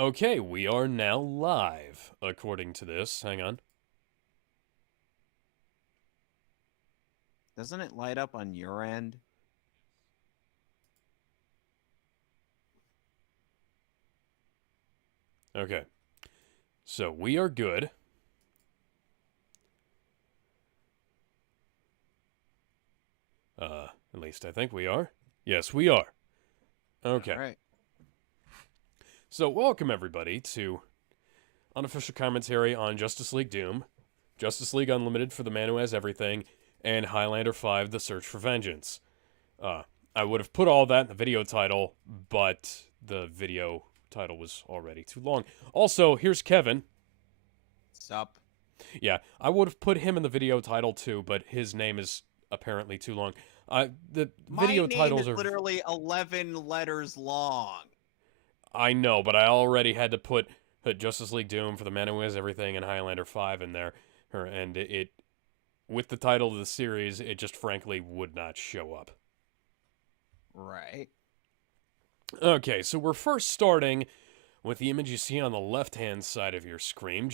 Okay, we are now live, according to this. Hang on. Doesn't it light up on your end? Okay. So we are good. At least I think we are. Yes, we are. All Okay. right. So welcome everybody to Unofficial Commentary on Justice League Doom, Justice League Unlimited for the Man Who Has Everything, and Highlander 5 The Search for Vengeance. Uh, I would have put all that in the video title, but the video title was already too long. Also, here's Kevin. Sup? Yeah, I would have put him in the video title too, but his name is apparently too long. The My video name is titles are. literally 11 letters long. I know, but I already had to put Justice League Doom for the Man Who Has Everything and Highlander 5 in there. And with the title of the series, it just frankly would not show up. Right. Okay, so we're first starting with the image you see on the left-hand side of your screen.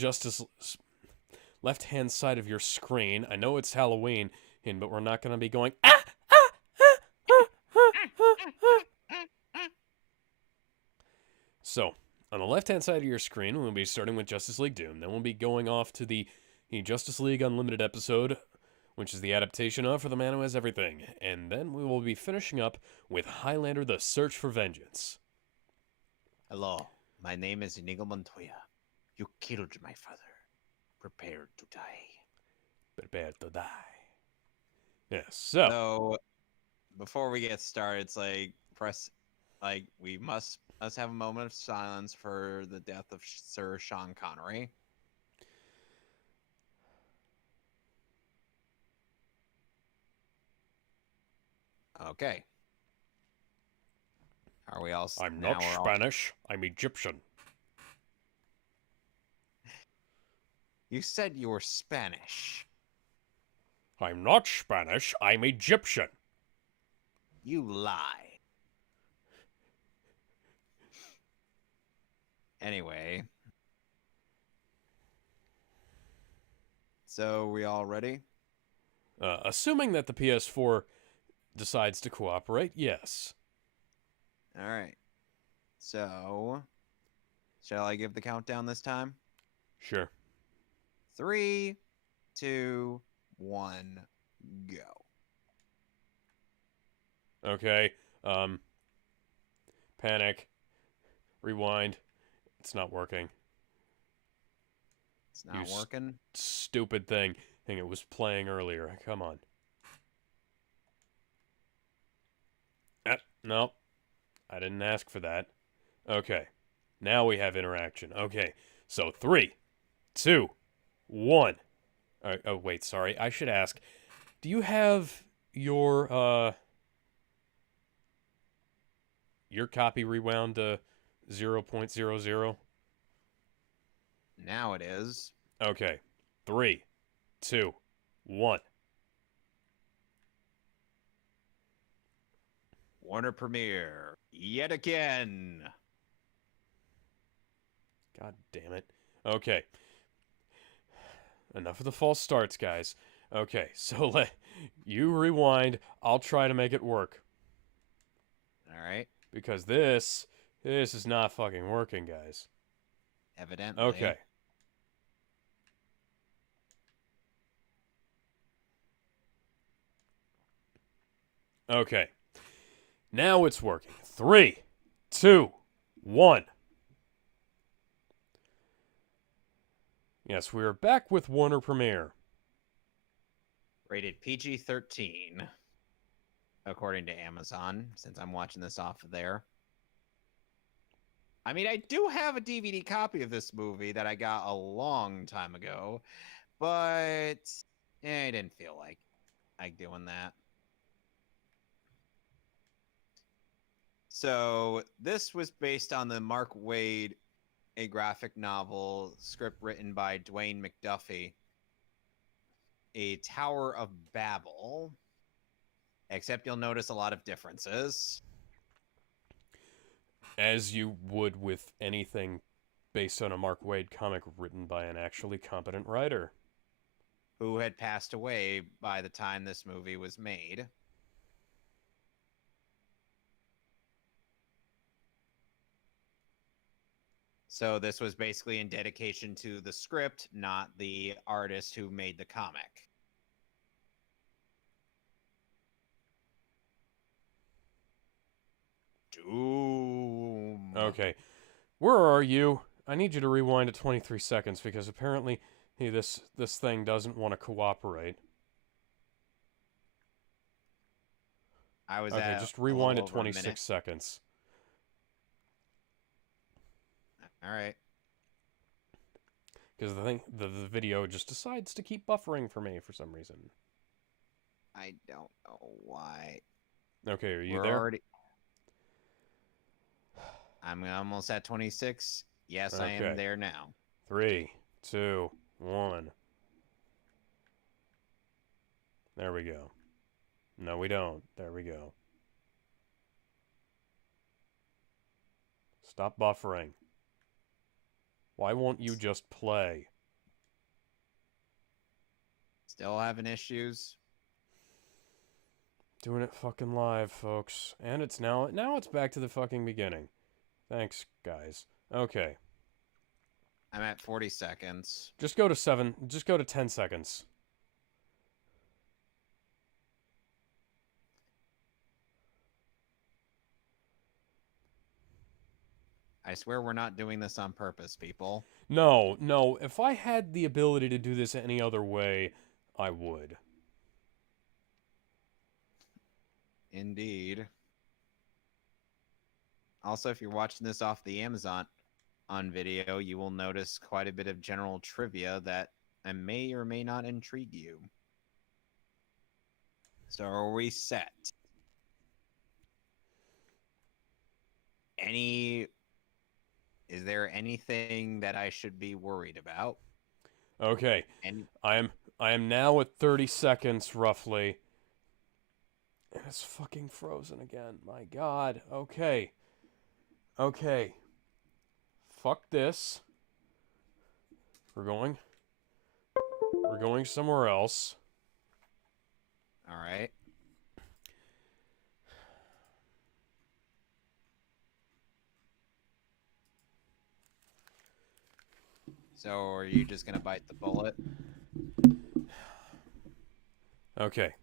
Left-hand side of your screen. I know it's Halloween, but we're not going to be going, ah! So, on the left-hand side of your screen, we'll be starting with Justice League Doom. Then we'll be going off to the Justice League Unlimited episode, which is the adaptation of For the Man Who Has Everything. And then we will be finishing up with Highlander The Search for Vengeance. Hello. My name is Inigo Montoya. You killed my father. Prepare to die. Prepare to die. Yes, so. So, before we get started, it's we must have a moment of silence for the death of Sir Sean Connery. Okay. Are we all? I'm now not we're all. Spanish, I'm Egyptian. You said you were Spanish. I'm not Spanish, I'm Egyptian. You lie. Anyway. So, we all ready? Assuming that the PS4 decides to cooperate, yes. All right. So, shall I give the countdown this time? Sure. 3, 2, 1, go. Okay. Panic. Rewind. It's not working. It's not working. Stupid thing. I think it was playing earlier. Come on. No. I didn't ask for that. Okay. Now we have interaction. Okay. So 3, 2, 1. Oh, wait, sorry. I should ask. Do you have your copy rewound to 0.00? Now it is. Okay. 3, 2, 1. Warner Premiere. Yet again. God damn it. Okay. Enough of the false starts, guys. Okay, so you rewind. I'll try to make it work. All right. Because this is not fucking working, guys. Evidently. Okay. Okay. Now it's working. 3, 2, 1. Yes, we are back with Warner Premiere. Rated PG-13, according to Amazon, since I'm watching this off of there. I mean, I do have a DVD copy of this movie that I got a long time ago, but I didn't feel like doing that. So this was based on the Mark Waid, a graphic novel script written by Dwayne McDuffie, A Tower of Babel, except you'll notice a lot of differences. As you would with anything based on a Mark Waid comic written by an actually competent writer. Who had passed away by the time this movie was made. So this was basically in dedication to the script, not the artist who made the comic. Doom. Okay. Where are you? I need you to rewind to 23 seconds because apparently this thing doesn't want to cooperate. I was Okay, at just a rewind to little over a 26 minute. seconds. All right. Because the video just decides to keep buffering for me for some reason. I don't know why. Okay, are you We're there? already. I'm almost at 26. Yes, I Okay. am there now. 3, 2, 1. There we go. No, we don't. There we go. Stop buffering. Why won't you just play? Still having issues. Doing it fucking live, folks. And it's now it's back to the fucking beginning. Thanks, guys. Okay. I'm at 40 seconds. Just go to 10 seconds. I swear we're not doing this on purpose, people. No. If I had the ability to do this any other way, I would. Indeed. Also, if you're watching this off the Amazon on video, you will notice quite a bit of general trivia that may or may not intrigue you. So are we set? Is there anything that I should be worried about? Okay. I am now at 30 seconds roughly. And it's fucking frozen again. My god. Okay. Fuck this. We're going somewhere else. All right. So are you just going to bite the bullet? Okay.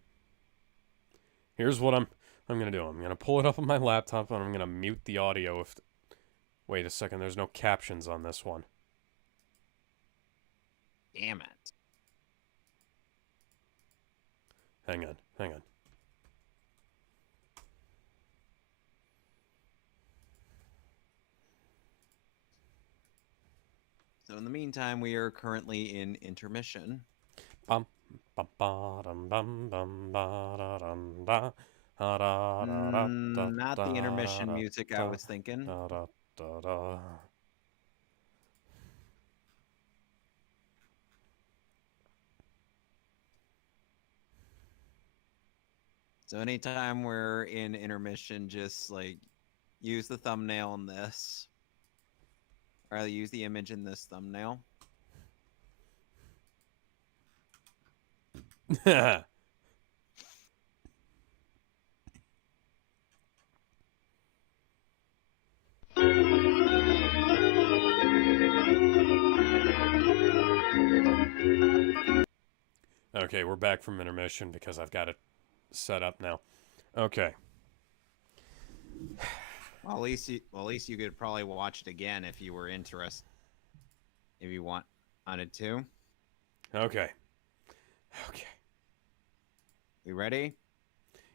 Here's what I'm going to do. I'm going to pull it up on my laptop and I'm going to mute the audio if... Wait a second, there's no captions on this one. Damn it. Hang on. So in the meantime, we are currently in intermission. Bum, bum, ba, dum, bum, bum, ba, da, dum, da. Not the intermission music I was thinking. So anytime we're in intermission, just like use the thumbnail in this. Or use the image in this thumbnail. Okay, we're back from intermission because I've got it set up now. Okay. Well, at least you could probably watch it again if you were interested. If you wanted to. Okay. We ready?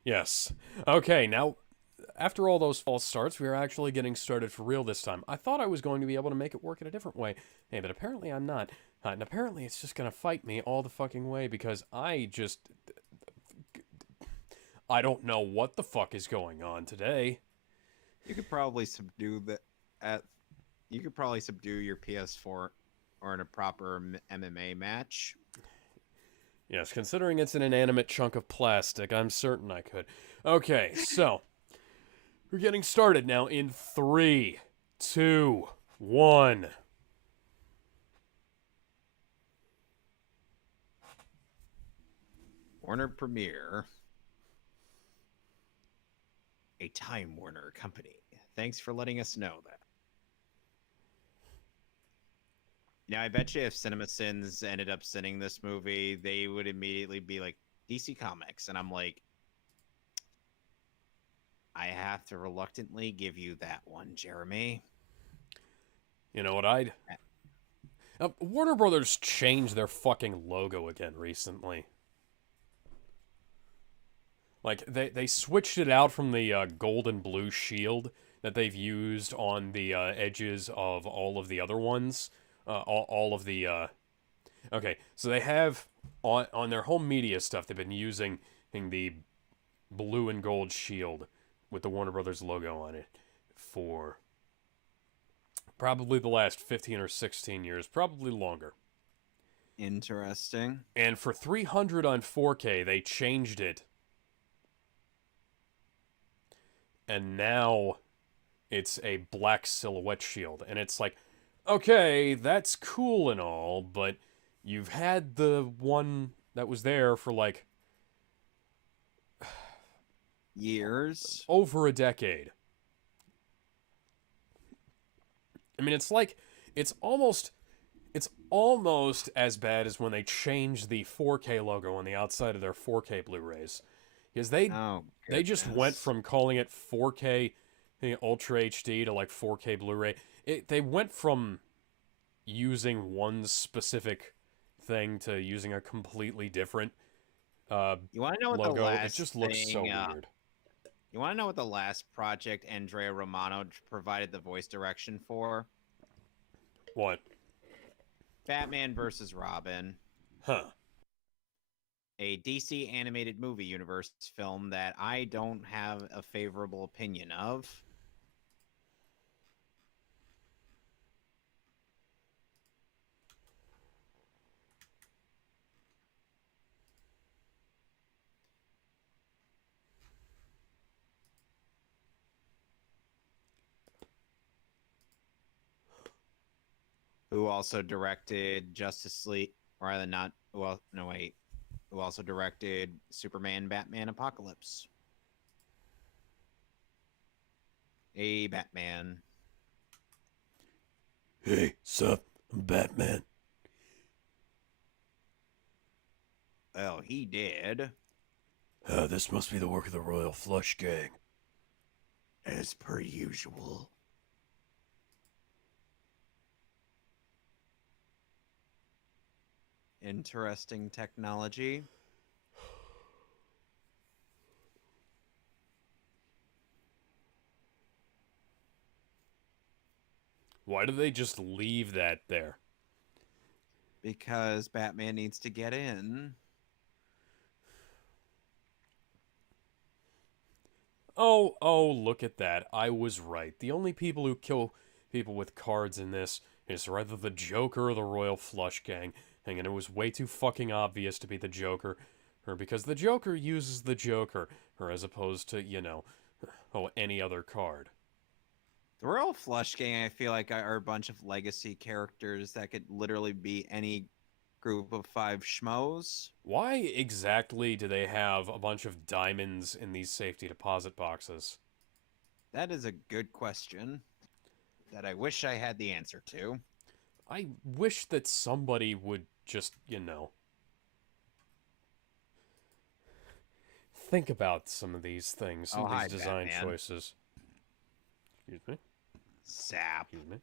Yes. Okay, now, after all those false starts, we are actually getting started for real this time. I thought I was going to be able to make it work in a different way. Hey, but apparently I'm not. And apparently it's just going to fight me all the fucking way because I don't know what the fuck is going on today. You could probably subdue you could probably subdue your PS4 or in a proper MMA match. Yes, considering it's an inanimate chunk of plastic, I'm certain I could. Okay, so we're getting started now in 3, 2, 1. Warner Premiere, a Time Warner company. Thanks for letting us know that. Now, I bet you if CinemaSins ended up sending this movie, they would immediately be like, DC Comics. And I'm like, I have to reluctantly give you that one, Jeremy. You know what Warner Brothers changed their fucking logo again recently. Like, they switched it out from the gold and blue shield that they've used on the edges of all of the other ones. All of the... Okay, so they have, on their home media stuff, they've been using the blue and gold shield with the Warner Brothers logo on it for probably the last 15 or 16 years, probably longer. Interesting. And for 300 on 4K, they changed it. And now it's a black silhouette shield. And it's like, okay, that's cool and all, but you've had the one that was there for like years, over a decade. I mean, it's like it's almost as bad as when they changed the 4K logo on the outside of their 4K Blu-rays, because they just went from calling it 4K Ultra HD to like 4K Blu-ray. They went from using one specific thing to using a completely different you want to know what logo. The last it just looks thing, so weird. You want to know what the last project Andrea Romano provided the voice direction for? What? Batman vs. Robin. Huh. A DC animated movie universe film that I don't have a favorable opinion of. Who also directed Justice League, or rather not, well, no, wait. Who also directed Superman, Batman, Apocalypse. Hey, Batman. Hey, sup? I'm Batman. Well, he did. This must be the work of the Royal Flush Gang. As per usual. Interesting technology. Why do they just leave that there? Because Batman needs to get in. Oh, look at that. I was right. The only people who kill people with cards in this is either the Joker or the Royal Flush Gang. And it was way too fucking obvious to be the Joker. Or because the Joker uses the Joker, or as opposed to, any other card. The Royal Flush Gang, I feel like, are a bunch of legacy characters that could literally be any group of 5 schmoes. Why exactly do they have a bunch of diamonds in these safety deposit boxes? That is a good question that I wish I had the answer to. I wish that somebody would just, think about some of these things, some of these design Batman. choices. Excuse me? Sap. Excuse me?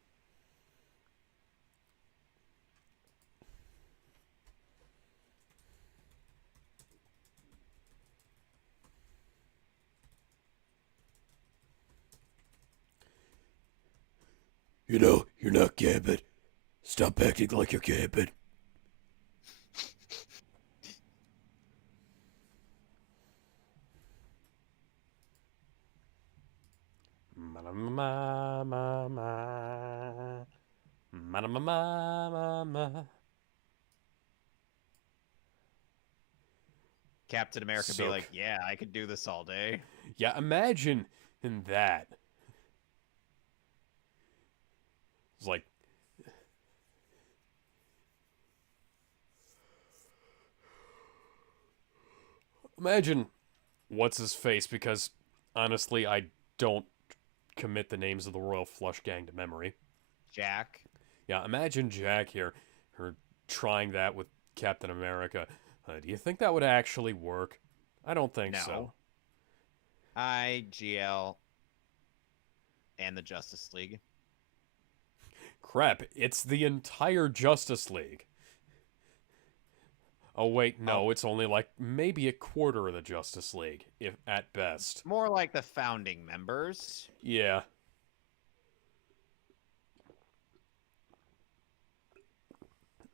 You're not Gambit. Stop acting like you're Gambit. Captain America be like, yeah, I could do this all day. Yeah, imagine in that. It's like, Imagine what's his face, because honestly, I don't commit the names of the Royal Flush Gang to memory. Jack. Yeah, imagine Jack here, her trying that with Captain America. Do you think that would actually work? I don't think so. No. IGL and the Justice League. Crap, it's the entire Justice League. Oh wait, no, it's only like maybe a quarter of the Justice League, if at best. More like the founding members. Yeah.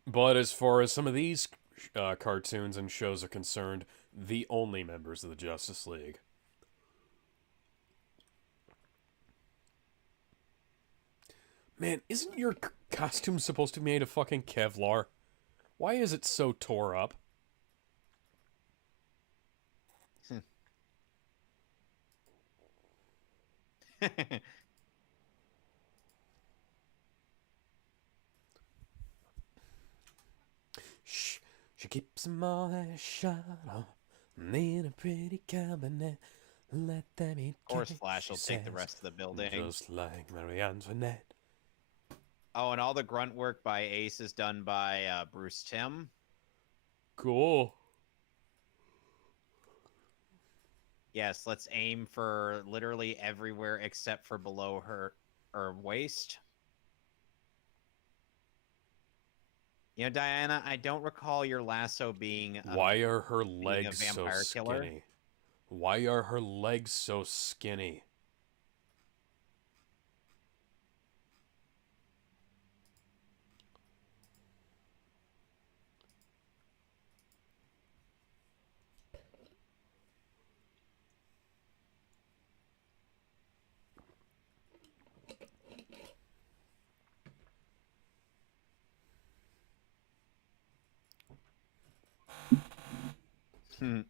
But as far as some of these cartoons and shows are concerned, the only members of the Justice League. Man, isn't your costume supposed to be made of fucking Kevlar? Why is it so tore up? Shh, she keeps them all eyes shut on, in a pretty cabinet. Let them eat Of course, cake, Flash will she take the says, rest of the building. just like Marie Antoinette. Oh, and all the grunt work by Ace is done by Bruce Timm. Cool. Yes, let's aim for literally everywhere except for below her waist. You know, Diana, I don't recall your lasso being Why are her being a legs so vampire killer. skinny? Why are her legs so skinny? Hmm.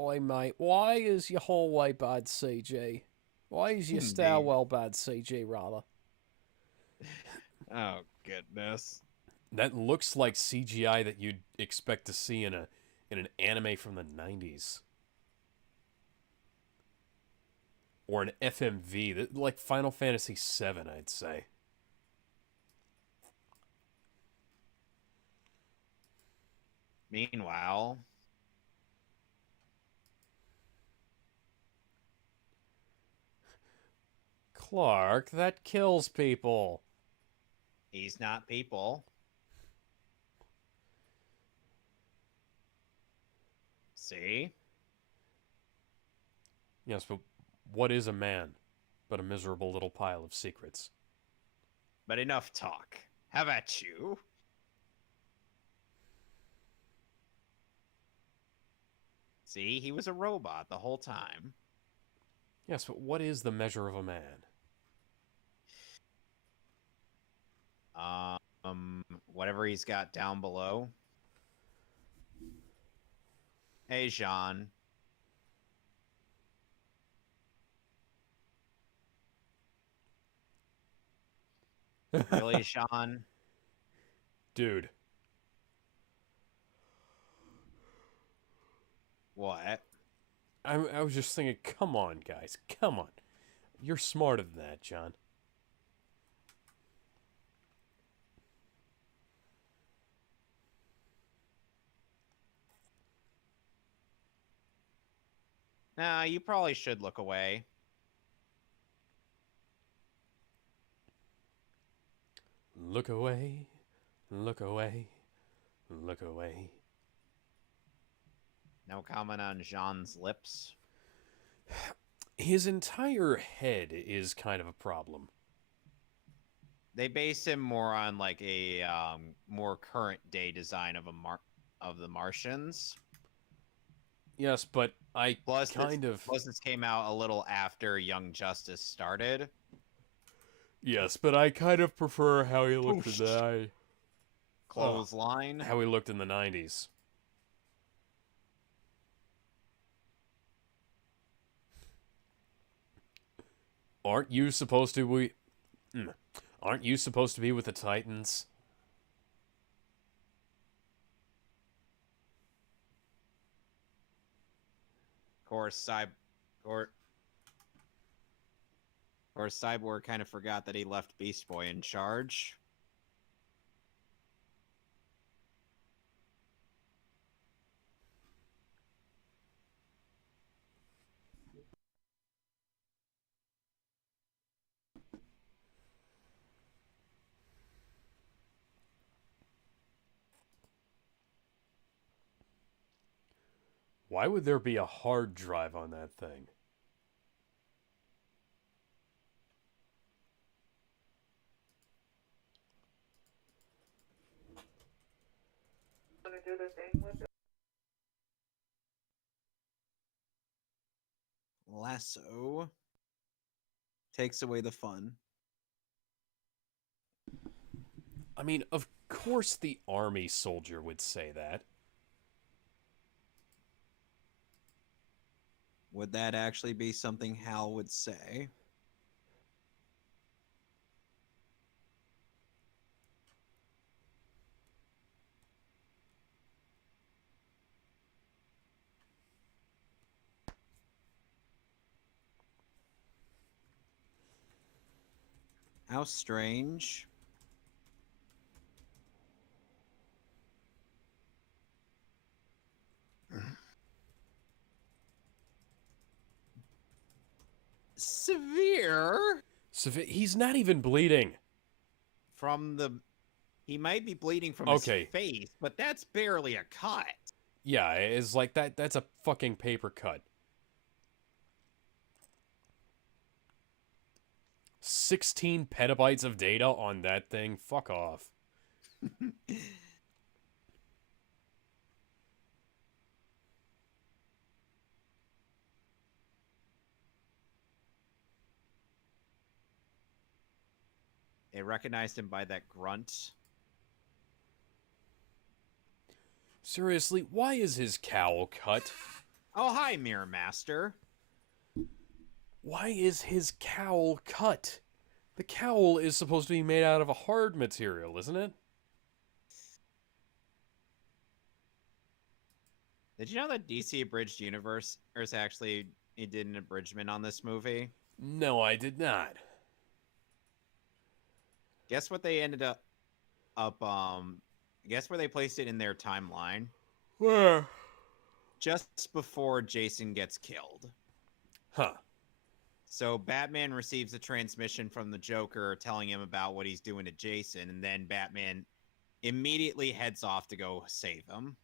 Oi, mate, why is your hallway bad, CG? Why is your Indeed. stairwell bad, CG, rather? Oh, goodness. That looks like CGI that you'd expect to see in an anime from the 90s. Or an FMV, like Final Fantasy VII, I'd say. Meanwhile, Clark, that kills people. he's not people. See? Yes, but what is a man but a miserable little pile of secrets? But enough talk. How about you? See, he was a robot the whole time. Yes, but what is the measure of a man? Whatever he's got down below. Hey, Jean. Really, Sean? Dude. What? I was just thinking, come on, guys, come on. You're smarter than that, John. Nah, you probably should look away. Look away, look away, look away. No comment on Jean's lips. His entire head is kind of a problem. They base him more on like a more current day design of the Martians. Yes, but I Plus, plus this came out a little after Young Justice started. Yes, but I kind of prefer how he looked in the Clothesline. how he looked in the 90s. Aren't you supposed to be Aren't you supposed to be with the Titans? course, or, or Cyborg kind of forgot that he left Beast Boy in charge. Why would there be a hard drive on that thing? Lasso takes away the fun. I mean, of course the army soldier would say that. Would that actually be something Hal would say? How strange. Severe He's not even bleeding. from the. He might be bleeding from Okay. his face, but that's barely a cut. Yeah, it's like that. That's a fucking paper cut. 16 petabytes of data on that thing. Fuck off. They recognized him by that grunt. Seriously, why is his cowl cut? Oh, hi, Mirror Master. Why is his cowl cut? The cowl is supposed to be made out of a hard material, isn't it? Did you know that DC Abridged Universe is actually it did an abridgment on this movie? No, I did not. Guess what they ended up guess where they placed it in their timeline? Where? Just before Jason gets killed. Huh. So Batman receives a transmission from the Joker telling him about what he's doing to Jason, and then Batman immediately heads off to go save him.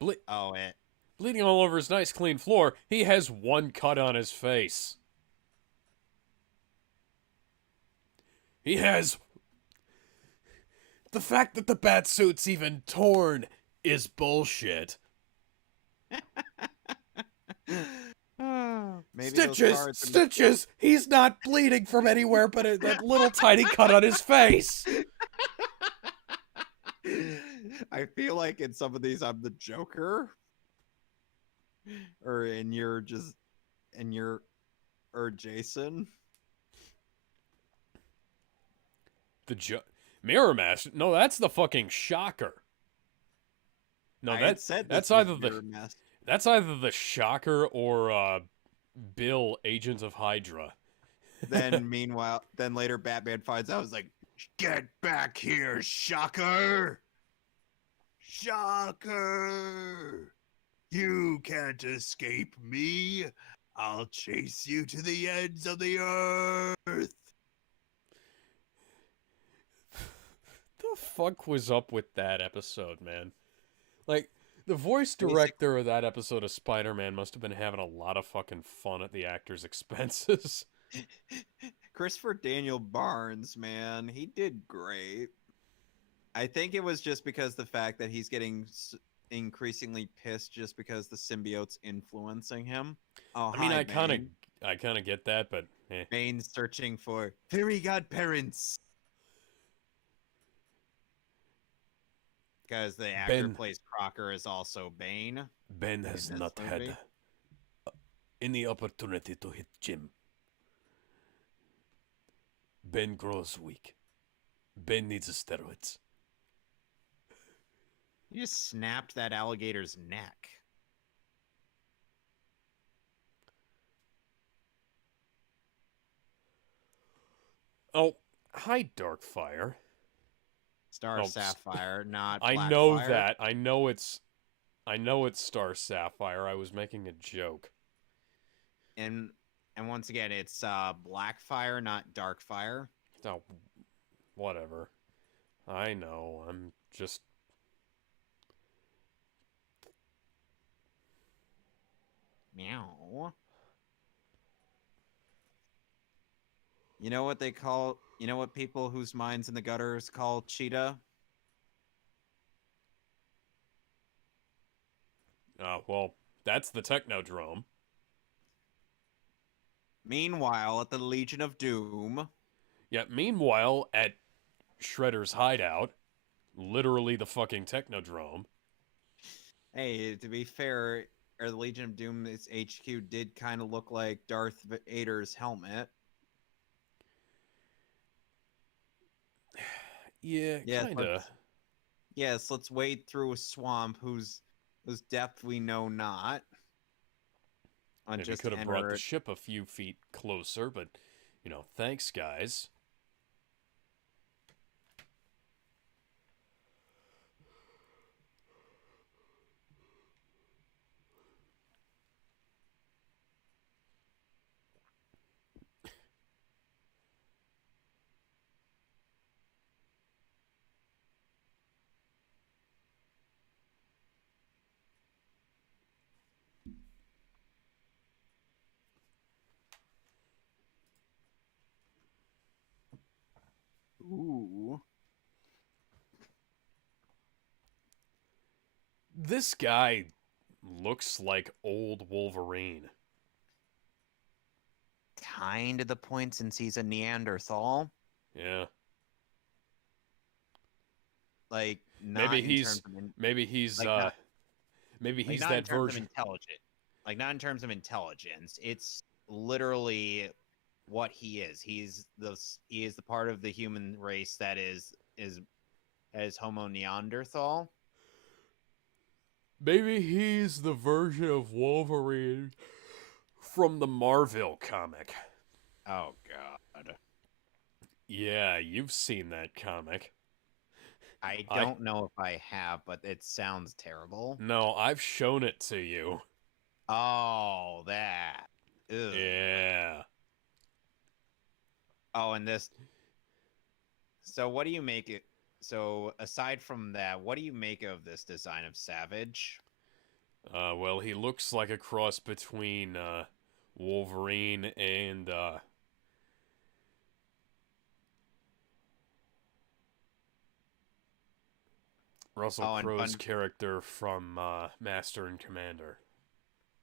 Bleeding all over his nice clean floor, he has one cut on his face. He has... The fact that the batsuit's even torn is bullshit. Maybe Stitches! He's not bleeding from anywhere but that little tiny cut on his face. I feel like in some of these I'm the Joker. Or Jason. Mirror Master? No, that's the fucking Shocker. No, that's either the Shocker or Bill, Agents of Hydra. Then later Batman finds out, like, get back here, Shocker! Shocker! You can't escape me. I'll chase you to the ends of the earth. The fuck was up with that episode, man? Like, the voice director of that episode of Spider-Man must have been having a lot of fucking fun at the actor's expenses. Christopher Daniel Barnes, man, he did great. I think it was just because the fact that he's getting increasingly pissed just because the symbiote's influencing him. Oh, I mean, I kind of get that, but Bane's searching for fairy godparents. Because the actor who plays Crocker is also Bane. Ben has not had any opportunity to hit Jim. Ben grows weak. Ben needs steroids. You just snapped that alligator's neck. Oh, hi, Darkfire. Star Oh, Sapphire, not I know Blackfire. that. I know it's Star Sapphire. I was making a joke. And once again, it's Blackfire, not Darkfire. Oh, whatever. I know. I'm just. Meow. You know what they call? You know what people whose minds in the gutters call Cheetah? Well, that's the Technodrome. Meanwhile, at the Legion of Doom, Yeah, meanwhile, at Shredder's hideout, literally the fucking Technodrome. hey, to be fair, or the Legion of Doom, its HQ did kind of look like Darth Vader's helmet. Yeah, Yes, kinda. let's wade through a swamp whose depth we know not. On Maybe just could to have brought enter the it. ship a few feet closer, but, thanks, guys. Ooh. This guy looks like old Wolverine. Kind of the point since he's a Neanderthal. Yeah. Like, Maybe not in he's terms of maybe he's like not maybe like he's not in that terms of version. intelligent. Like, not in terms of intelligence. It's literally what he is. He is the part of the human race that is Homo Neanderthal. Maybe he's the version of Wolverine from the Marvel comic. Oh god. Yeah, you've seen that comic. I I don't know if I have, but it sounds terrible. No, I've shown it to you. Oh, that. Ugh. Yeah. Oh, and this. So, what do you make it? So, aside from that, what do you make of this design of Savage? Well, he looks like a cross between Wolverine and Russell Oh, and Crowe's character from Master and Commander.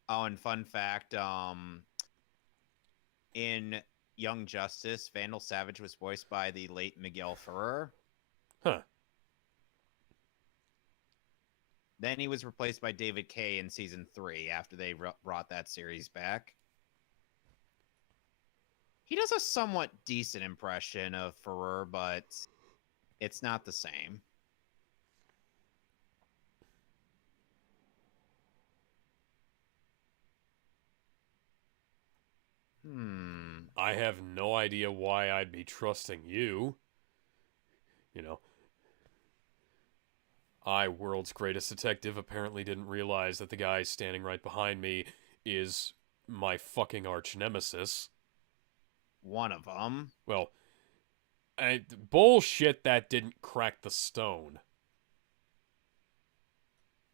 fun fact, in Young Justice, Vandal Savage was voiced by the late Miguel Ferrer. Huh. Then he was replaced by David Kay in season 3 after they brought that series back. He does a somewhat decent impression of Ferrer, but it's not the same. I have no idea why I'd be trusting you. You know, I, world's greatest detective, apparently didn't realize that the guy standing right behind me is my fucking arch nemesis. One of them. Well, bullshit that didn't crack the stone.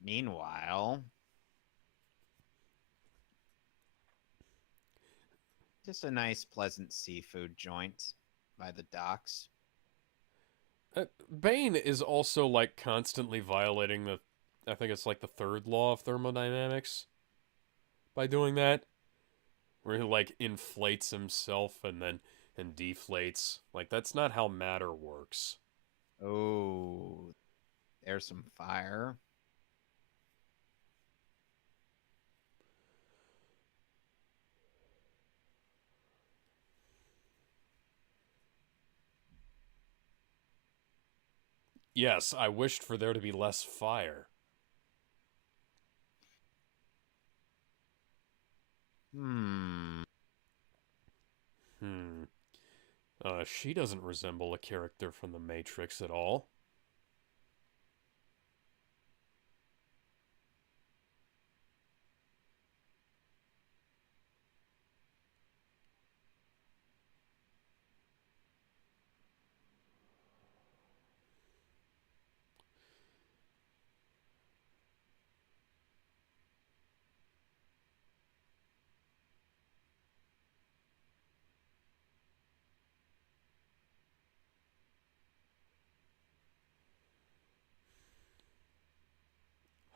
Meanwhile, just a nice, pleasant seafood joint by the docks. Bane is also, like, constantly violating I think it's like the third law of thermodynamics by doing that. Where he, like, inflates himself and deflates. Like, that's not how matter works. Oh, there's some fire. Yes, I wished for there to be less fire. Hmm. Hmm. She doesn't resemble a character from The Matrix at all.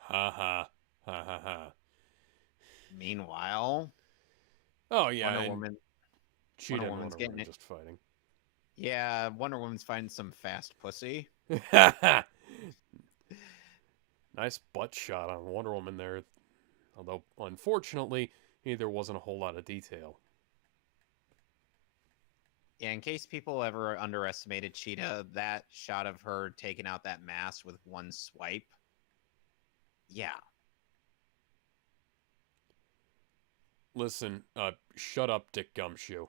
Ha ha. Ha ha ha. Meanwhile, Oh, yeah, Wonder and Woman. Cheetah and Woman's Wonder getting Woman it. just fighting. Yeah, Wonder Woman's finding some fast pussy. Nice butt shot on Wonder Woman there. Although, unfortunately, there wasn't a whole lot of detail. Yeah, in case people ever underestimated Cheetah, that shot of her taking out that mask with one swipe. Yeah. Listen, shut up, Dick Gumshoe.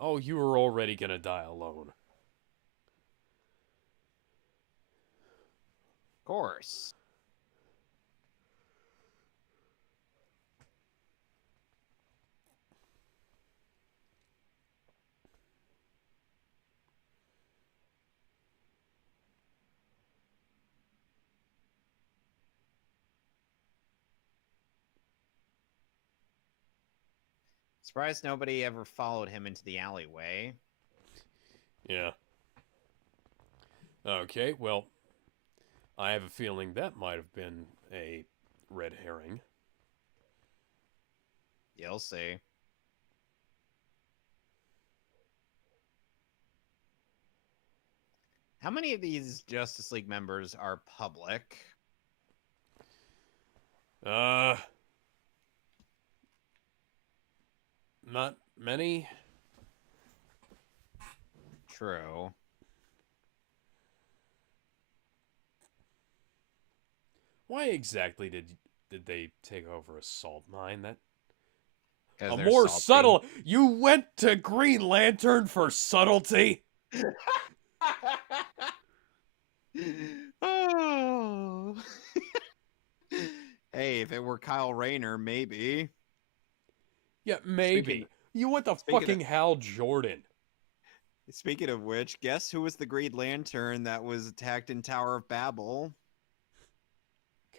Oh, you were already gonna die alone. Of course. Surprised nobody ever followed him into the alleyway. Yeah. Okay, well, I have a feeling that might have been a red herring. You'll see. How many of these Justice League members are public? Not many. True. Why exactly did they take over a salt mine? That Because a they're more salty. subtle. You went to Green Lantern for subtlety. Oh. Hey, if it were Kyle Rayner, maybe. Yeah, maybe. You went to speaking fucking Hal Jordan. Speaking of which, guess who was the Green Lantern that was attacked in Tower of Babel?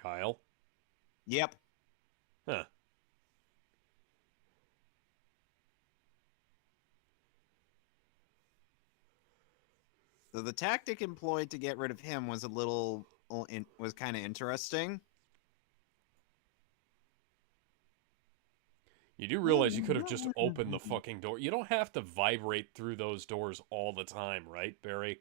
Kyle. Yep. Huh. So the tactic employed to get rid of him was was kind of interesting. You do realize you could have just opened the fucking door. You don't have to vibrate through those doors all the time, right, Barry?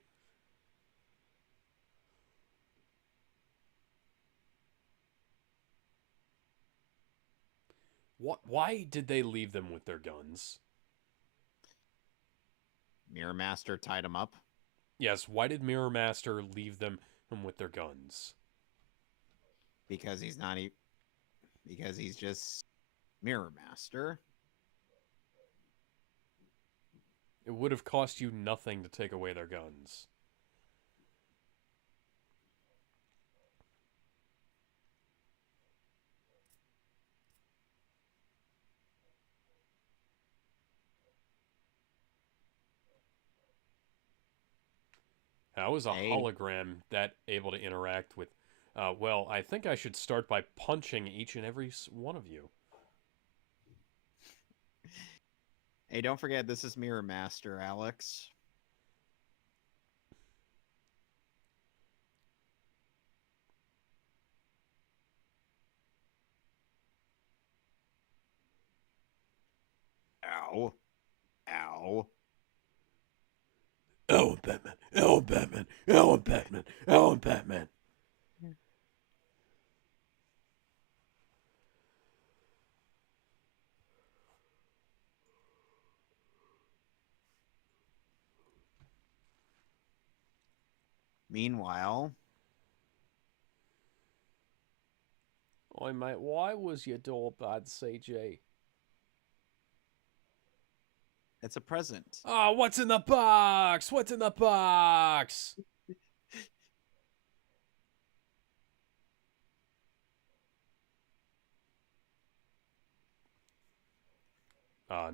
What? Why did they leave them with their guns? Mirror Master tied him up. Yes, why did Mirror Master leave them with their guns? Because he's not because he's just Mirror Master. It would have cost you nothing to take away their guns. How is a hologram that able to interact with... well, I think I should start by punching each and every one of you. Hey, don't forget, this is Mirror Master, Alex. Ow. Ow. Alan Batman, Alan Batman, Alan Batman, Alan Batman. Meanwhile, Oi, mate, why was your door bad, CJ? It's a present. Oh, what's in the box? What's in the box?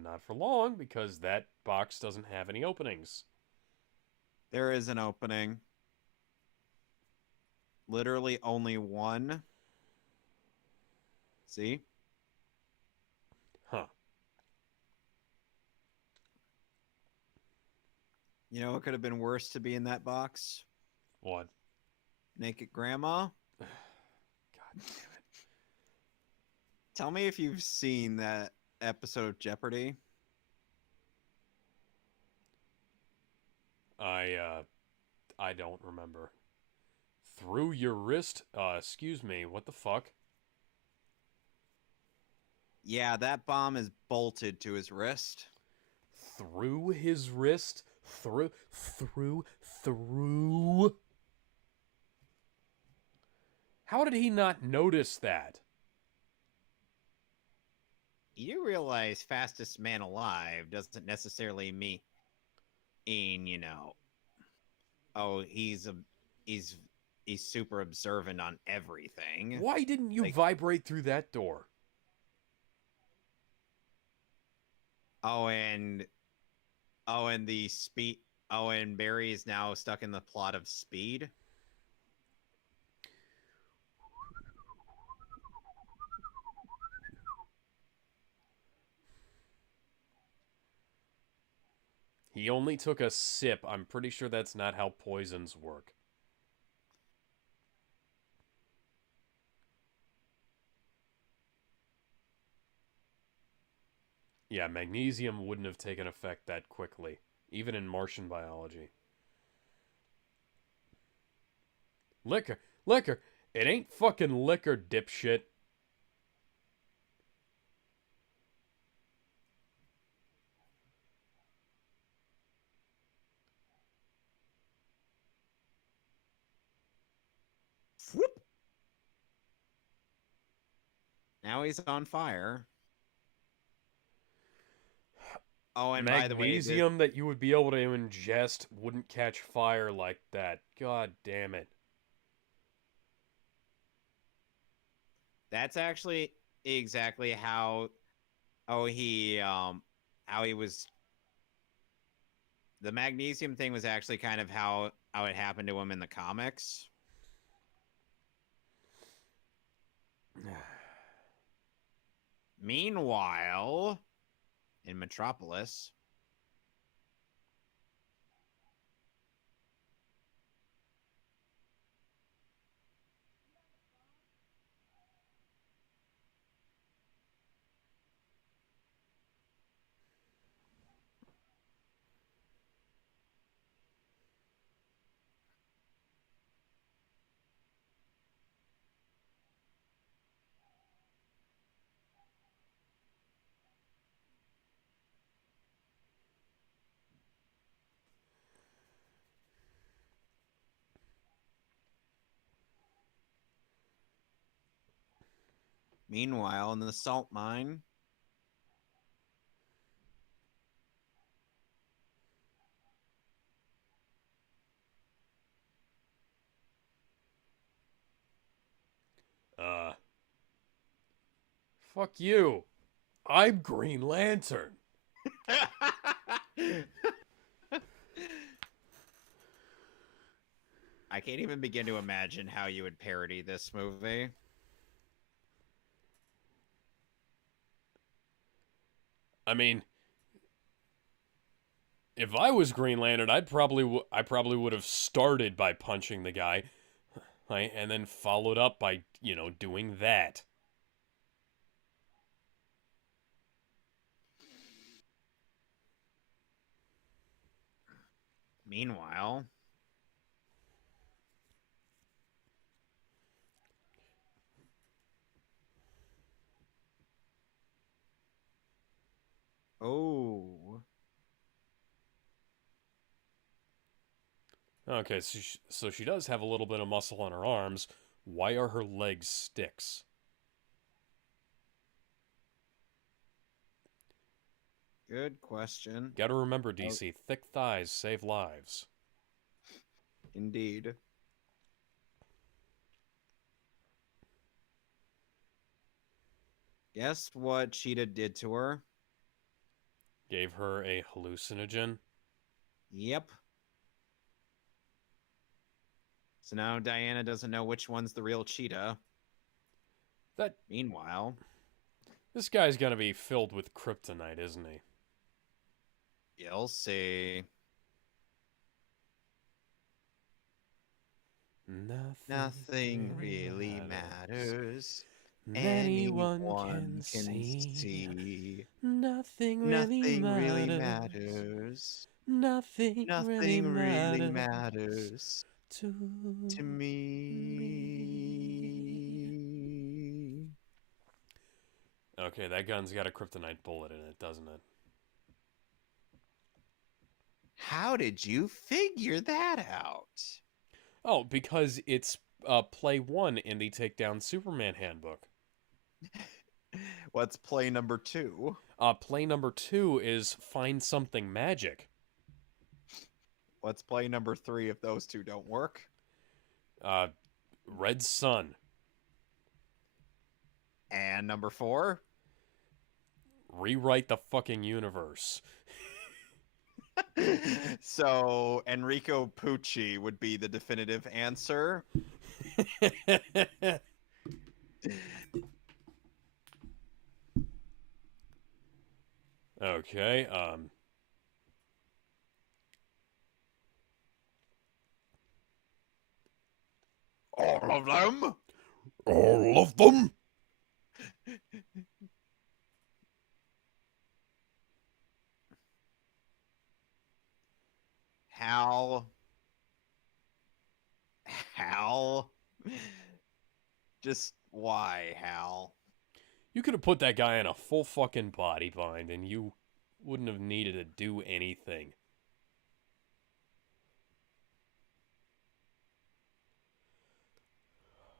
Not for long, because that box doesn't have any openings. There is an opening. Literally only one. See? Huh. You know what could have been worse to be in that box? What? Naked Grandma? God damn it. Tell me if you've seen that episode of Jeopardy. I don't remember. Through your wrist? Excuse me, what the fuck? Yeah, that bomb is bolted to his wrist. Through his wrist? Through? How did he not notice that? You realize fastest man alive doesn't necessarily mean, you know, oh, he's super observant on everything. Why didn't you Like- vibrate through that door? Oh, and the speed. Oh, and Barry is now stuck in the plot of Speed. He only took a sip. I'm pretty sure that's not how poisons work. Yeah, magnesium wouldn't have taken effect that quickly, even in Martian biology. Liquor! Liquor! It ain't fucking liquor, dipshit. Whoop. Now he's on fire. Oh, and by the way, Magnesium that you would be able to ingest wouldn't catch fire like that. God damn it. that's actually exactly how he was. The magnesium thing was actually kind of how it happened to him in the comics. Meanwhile, in Metropolis, meanwhile in the salt mine, Uh. Fuck you. I'm Green Lantern. I can't even begin to imagine how you would parody this movie. I mean, if I was Green Lantern, I probably would have started by punching the guy, right, and then followed up by, doing that. Meanwhile, oh, Okay, so she does have a little bit of muscle on her arms. Why are her legs sticks? Good question. Gotta remember, DC, thick thighs save lives. Indeed. Guess what Cheetah did to her? Gave her a hallucinogen. Yep. So now Diana doesn't know which one's the real Cheetah. That Meanwhile, This guy's gonna be filled with kryptonite, isn't he? you'll see. Nothing really matters. Anyone can see. Nothing really Nothing really matters. matters. Nothing really Nothing really matters matters to to me. Okay, that gun's got a kryptonite bullet in it, doesn't it? How did you figure that out? Oh, because it's play 1 in the Takedown Superman handbook. What's play number 2? Play number 2 is find something magic. What's play number 3 if those two don't work? Red Sun. And number 4? Rewrite the fucking universe. So Enrico Pucci would be the definitive answer. Okay, All of them? all of them? Hal? Just why, Hal? You could have put that guy in a full fucking body bind and you wouldn't have needed to do anything.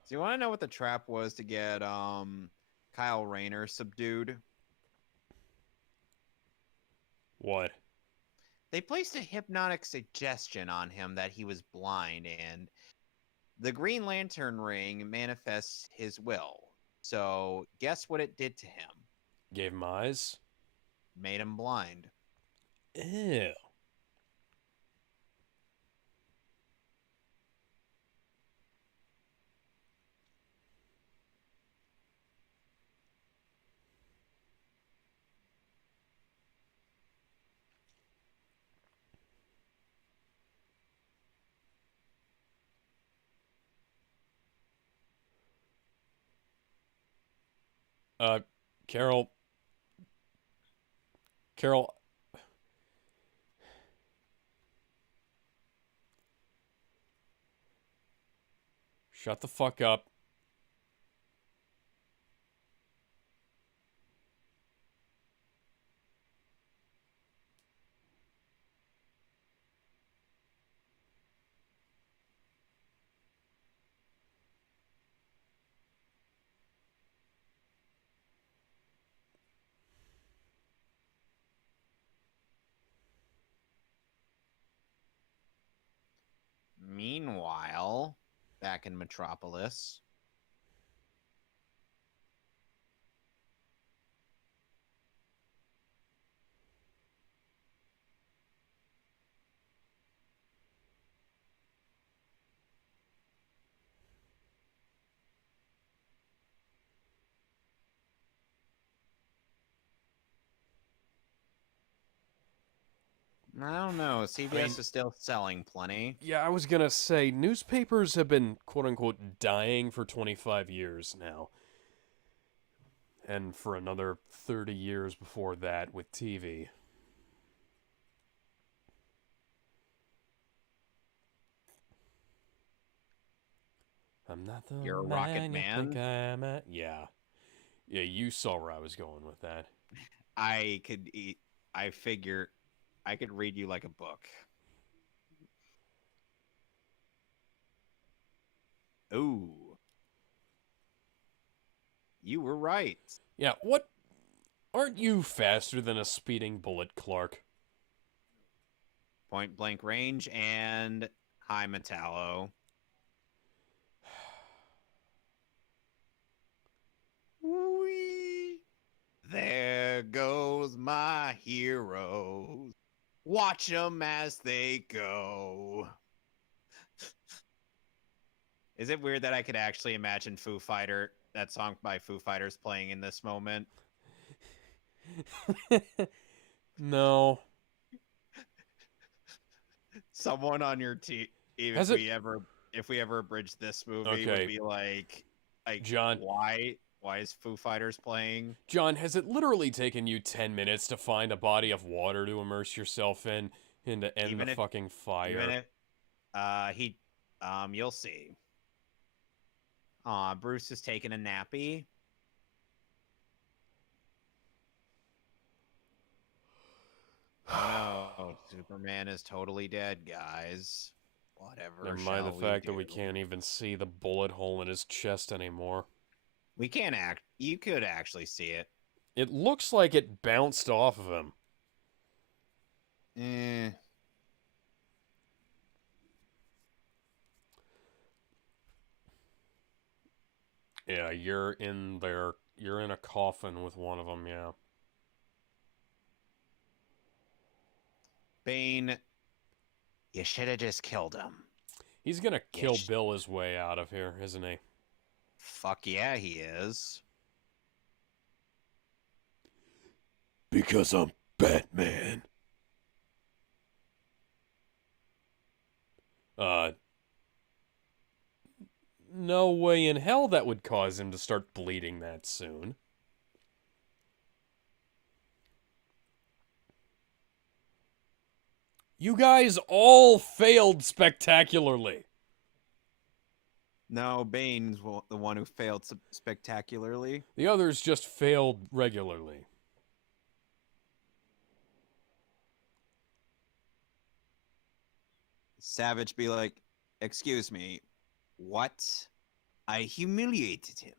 Do you want to know what the trap was to get Kyle Rayner subdued? What? They placed a hypnotic suggestion on him that he was blind, and the Green Lantern ring manifests his will. So guess what it did to him? Gave him eyes? Made him blind. Ew. Carol. Carol. Shut the fuck up. Meanwhile, back in Metropolis, I don't know. CBS is still selling plenty. Yeah, I was gonna say, newspapers have been quote-unquote dying for 25 years now. And for another 30 years before that with TV. I'm not the You're a man rocket you think man? I'm at. Yeah. Yeah, you saw where I was going with that. I figure I could read you like a book. Ooh. You were right. Yeah, what Aren't you faster than a speeding bullet, Clark? Point blank range and high Metallo. Whee! There goes my heroes. Watch them as they go. Is it weird that I could actually imagine that song by Foo Fighters playing in this moment? No. Someone on your team, Has if it- we ever bridge this movie, Okay. would be like John. why is Foo Fighters playing? John, has it literally taken you 10 minutes to find a body of water to immerse yourself in and to end Even the if- fucking fire? Even if you'll see. Bruce is taking a nappy. Oh no, Superman is totally dead, guys. Whatever. Never mind the shall fact that we do? can't even see the bullet hole in his chest anymore. We can't act. You could actually see it. It looks like it bounced off of him. Yeah, you're in there. You're in a coffin with one of them, yeah. Bane, you should have just killed him. He's gonna kill Yes. Bill his way out of here, isn't he? Fuck yeah, he is. Because I'm Batman. No way in hell that would cause him to start bleeding that soon. You guys all failed spectacularly. No, Bane's the one who failed spectacularly. The others just failed regularly. Savage be like, excuse me, what? I humiliated him.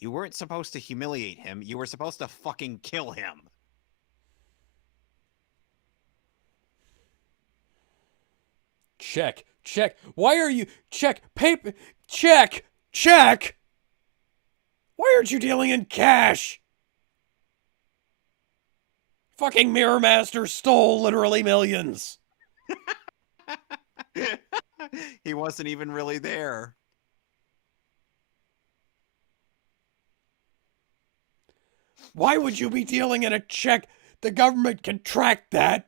You weren't supposed to humiliate him. You were supposed to fucking kill him. Check. Check. Why are you... Check. Paper... Check. Check. Why aren't you dealing in cash? Fucking Mirror Master stole literally millions. He wasn't even really there. Why would you be dealing in a check? The government can track that.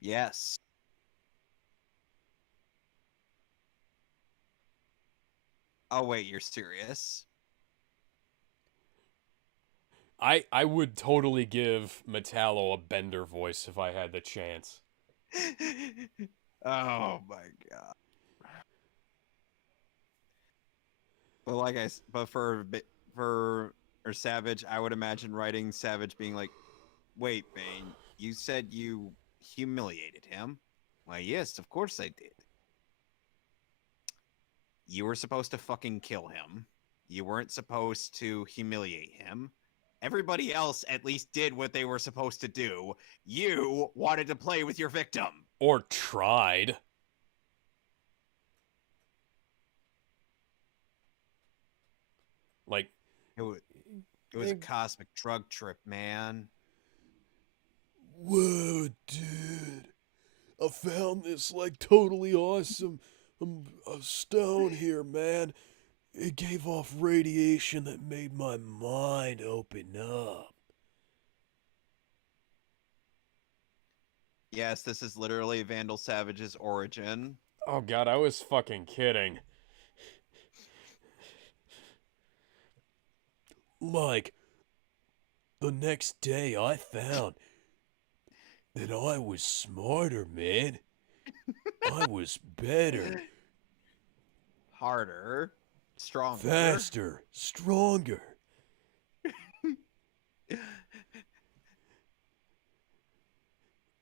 Yes. Oh, wait, you're serious? I would totally give Metallo a Bender voice if I had the chance. Oh my god. But for Savage, I would imagine writing Savage being like, "Wait, Bane, you said you humiliated him." Why, yes, of course I did. You were supposed to fucking kill him. You weren't supposed to humiliate him. Everybody else at least did what they were supposed to do. You wanted to play with your victim. Or tried. Like, It was a cosmic drug trip, man. whoa, dude. I found this, like, totally awesome a stone here, man. It gave off radiation that made my mind open up. Yes, this is literally Vandal Savage's origin. Oh, God, I was fucking kidding. Like, the next day I found that I was smarter, man. I was better, Harder, stronger. faster, stronger.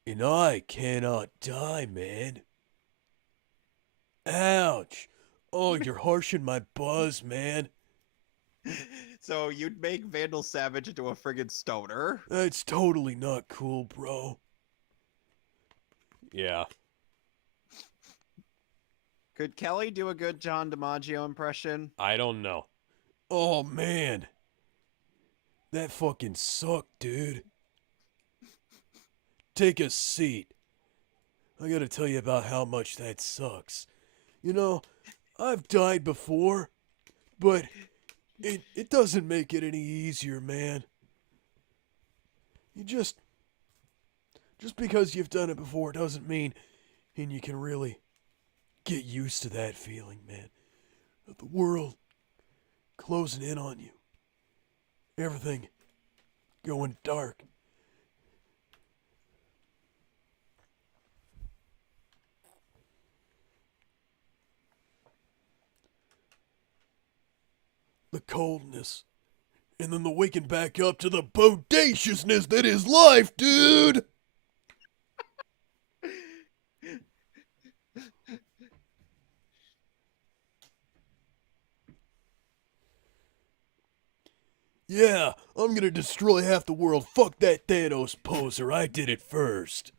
And I cannot die, man. Ouch. Oh, you're harshing my buzz, man. So you'd make Vandal Savage into a friggin' stoner? That's totally not cool, bro. Yeah. Could Kelly do a good John DiMaggio impression? I don't know. Oh, man. That fucking sucked, dude. Take a seat. I gotta tell you about how much that sucks. You know, I've died before, but it doesn't make it any easier, man. You just because you've done it before doesn't mean and you can really get used to that feeling, man. Of the world closing in on you. Everything going dark. The coldness. And then the waking back up to the bodaciousness that is life, dude! Yeah, I'm gonna destroy half the world. Fuck that Thanos poser. I did it first.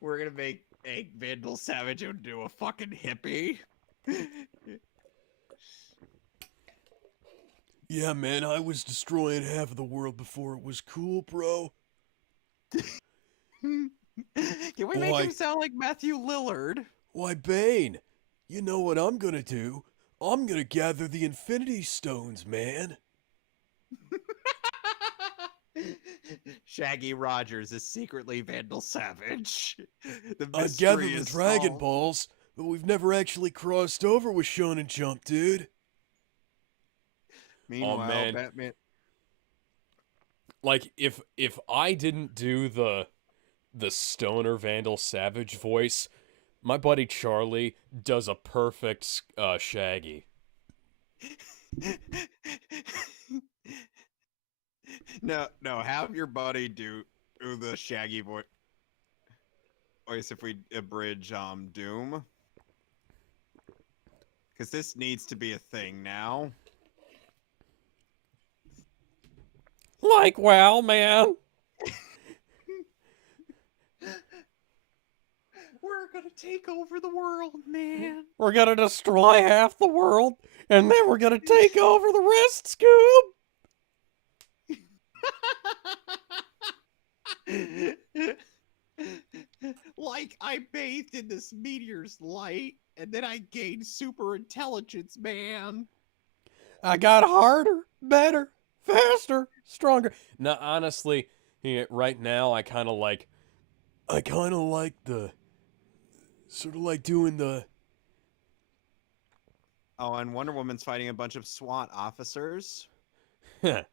We're gonna make Vandal Savage into a fucking hippie. Yeah, man, I was destroying half of the world before it was cool, bro. Can we make him sound like Matthew Lillard? Why, Bane, you know what I'm gonna do? I'm gonna gather the Infinity Stones, man. Shaggy Rogers is secretly Vandal Savage. The I'd gather mystery the is Dragon solved. Balls, but we've never actually crossed over with Shonen Jump, dude. Meanwhile, man. Batman. Like if I didn't do the stoner Vandal Savage voice, my buddy Charlie does a perfect Shaggy. No, have your buddy do the Shaggy voice if we abridge Doom. Because this needs to be a thing now. Like, well, man. We're gonna take over the world, man. We're gonna destroy half the world, and then we're gonna take over the rest, Scoob. Like I bathed in this meteor's light, and then I gained super intelligence, man. I got harder, better, faster, stronger. Now, honestly, right now, I kind of like the sort of like doing the Oh, and Wonder Woman's fighting a bunch of SWAT officers. Heh.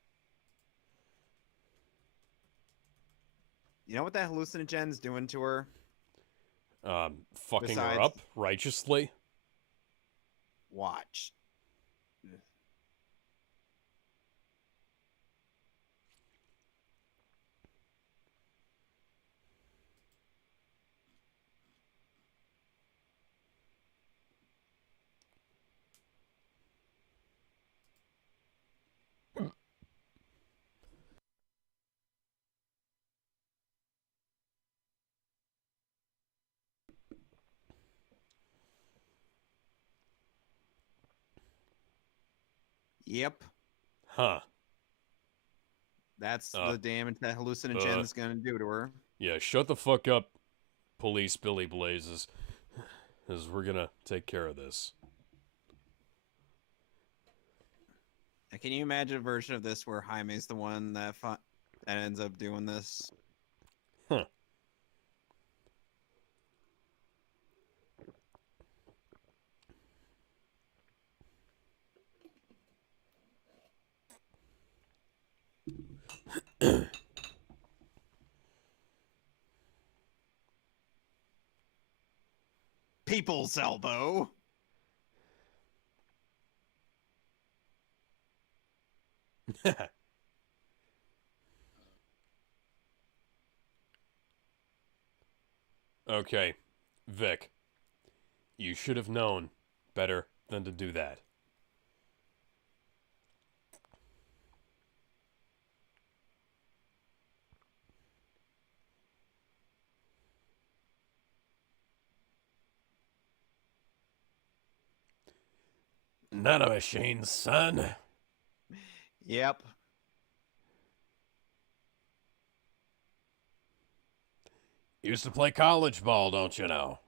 You know what that hallucinogen's doing to her? Fucking her Besides- up righteously. Watch. Yep. Huh. That's the damage that hallucinogen's gonna do to her. Yeah, shut the fuck up, Police Billy Blazes. Because we're gonna take care of this. Can you imagine a version of this where Jaime's the one that ends up doing this? Huh. People's elbow. Okay, Vic. You should have known better than to do that. Nanomachines, son. Yep. Used to play college ball, don't you know?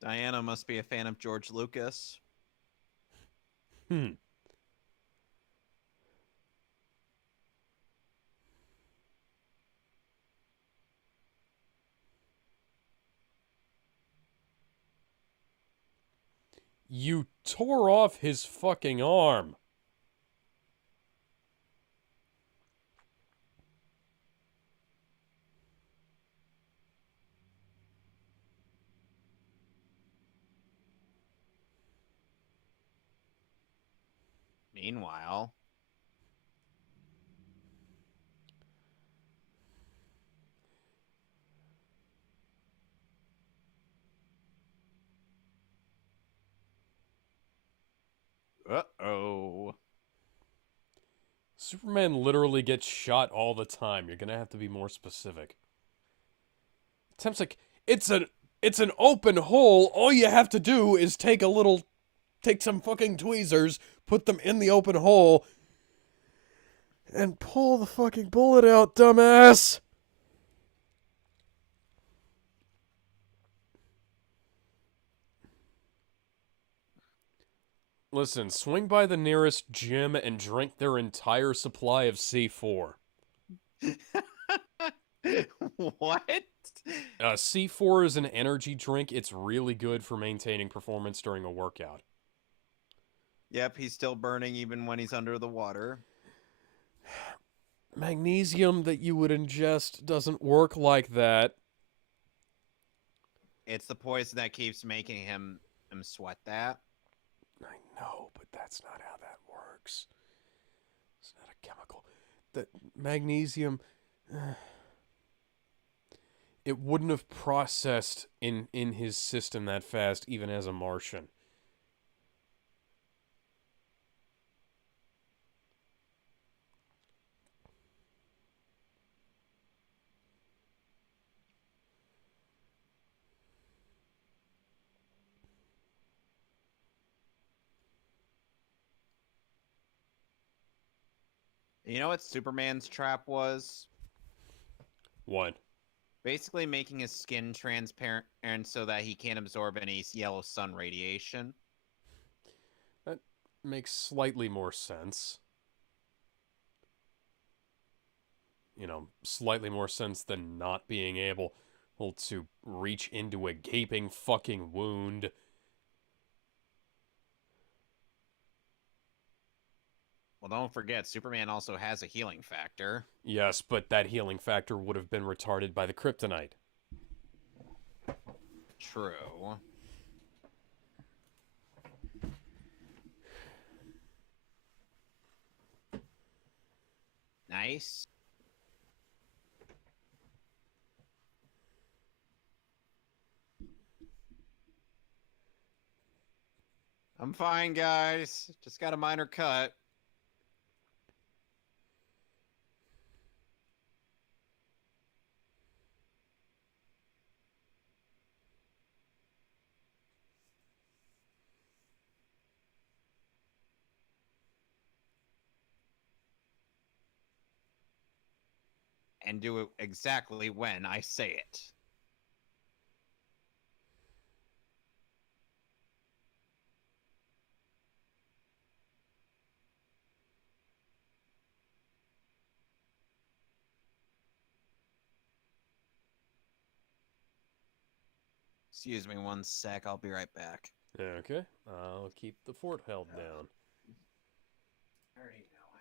Diana must be a fan of George Lucas. Hmm. You tore off his fucking arm. Meanwhile, uh-oh. Superman literally gets shot all the time. You're gonna have to be more specific. Tim's like, it's an open hole. All you have to do is take some fucking tweezers, put them in the open hole, and pull the fucking bullet out, dumbass. Listen, swing by the nearest gym and drink their entire supply of C4. What? C4 is an energy drink. It's really good for maintaining performance during a workout. Yep, he's still burning even when he's under the water. Magnesium that you would ingest doesn't work like that. It's the poison that keeps making him sweat that. I know, but that's not how that works. It's not a chemical. The magnesium, it wouldn't have processed in his system that fast, even as a Martian. You know what Superman's trap was? What? Basically making his skin transparent and so that he can't absorb any yellow sun radiation. That makes slightly more sense. You know, slightly more sense than not being able to reach into a gaping fucking wound. Well, don't forget, Superman also has a healing factor. Yes, but that healing factor would have been retarded by the kryptonite. True. Nice. I'm fine, guys. Just got a minor cut. And do it exactly when I say it. Excuse me one sec, I'll be right back. Okay, I'll keep the fort held down. I already know how.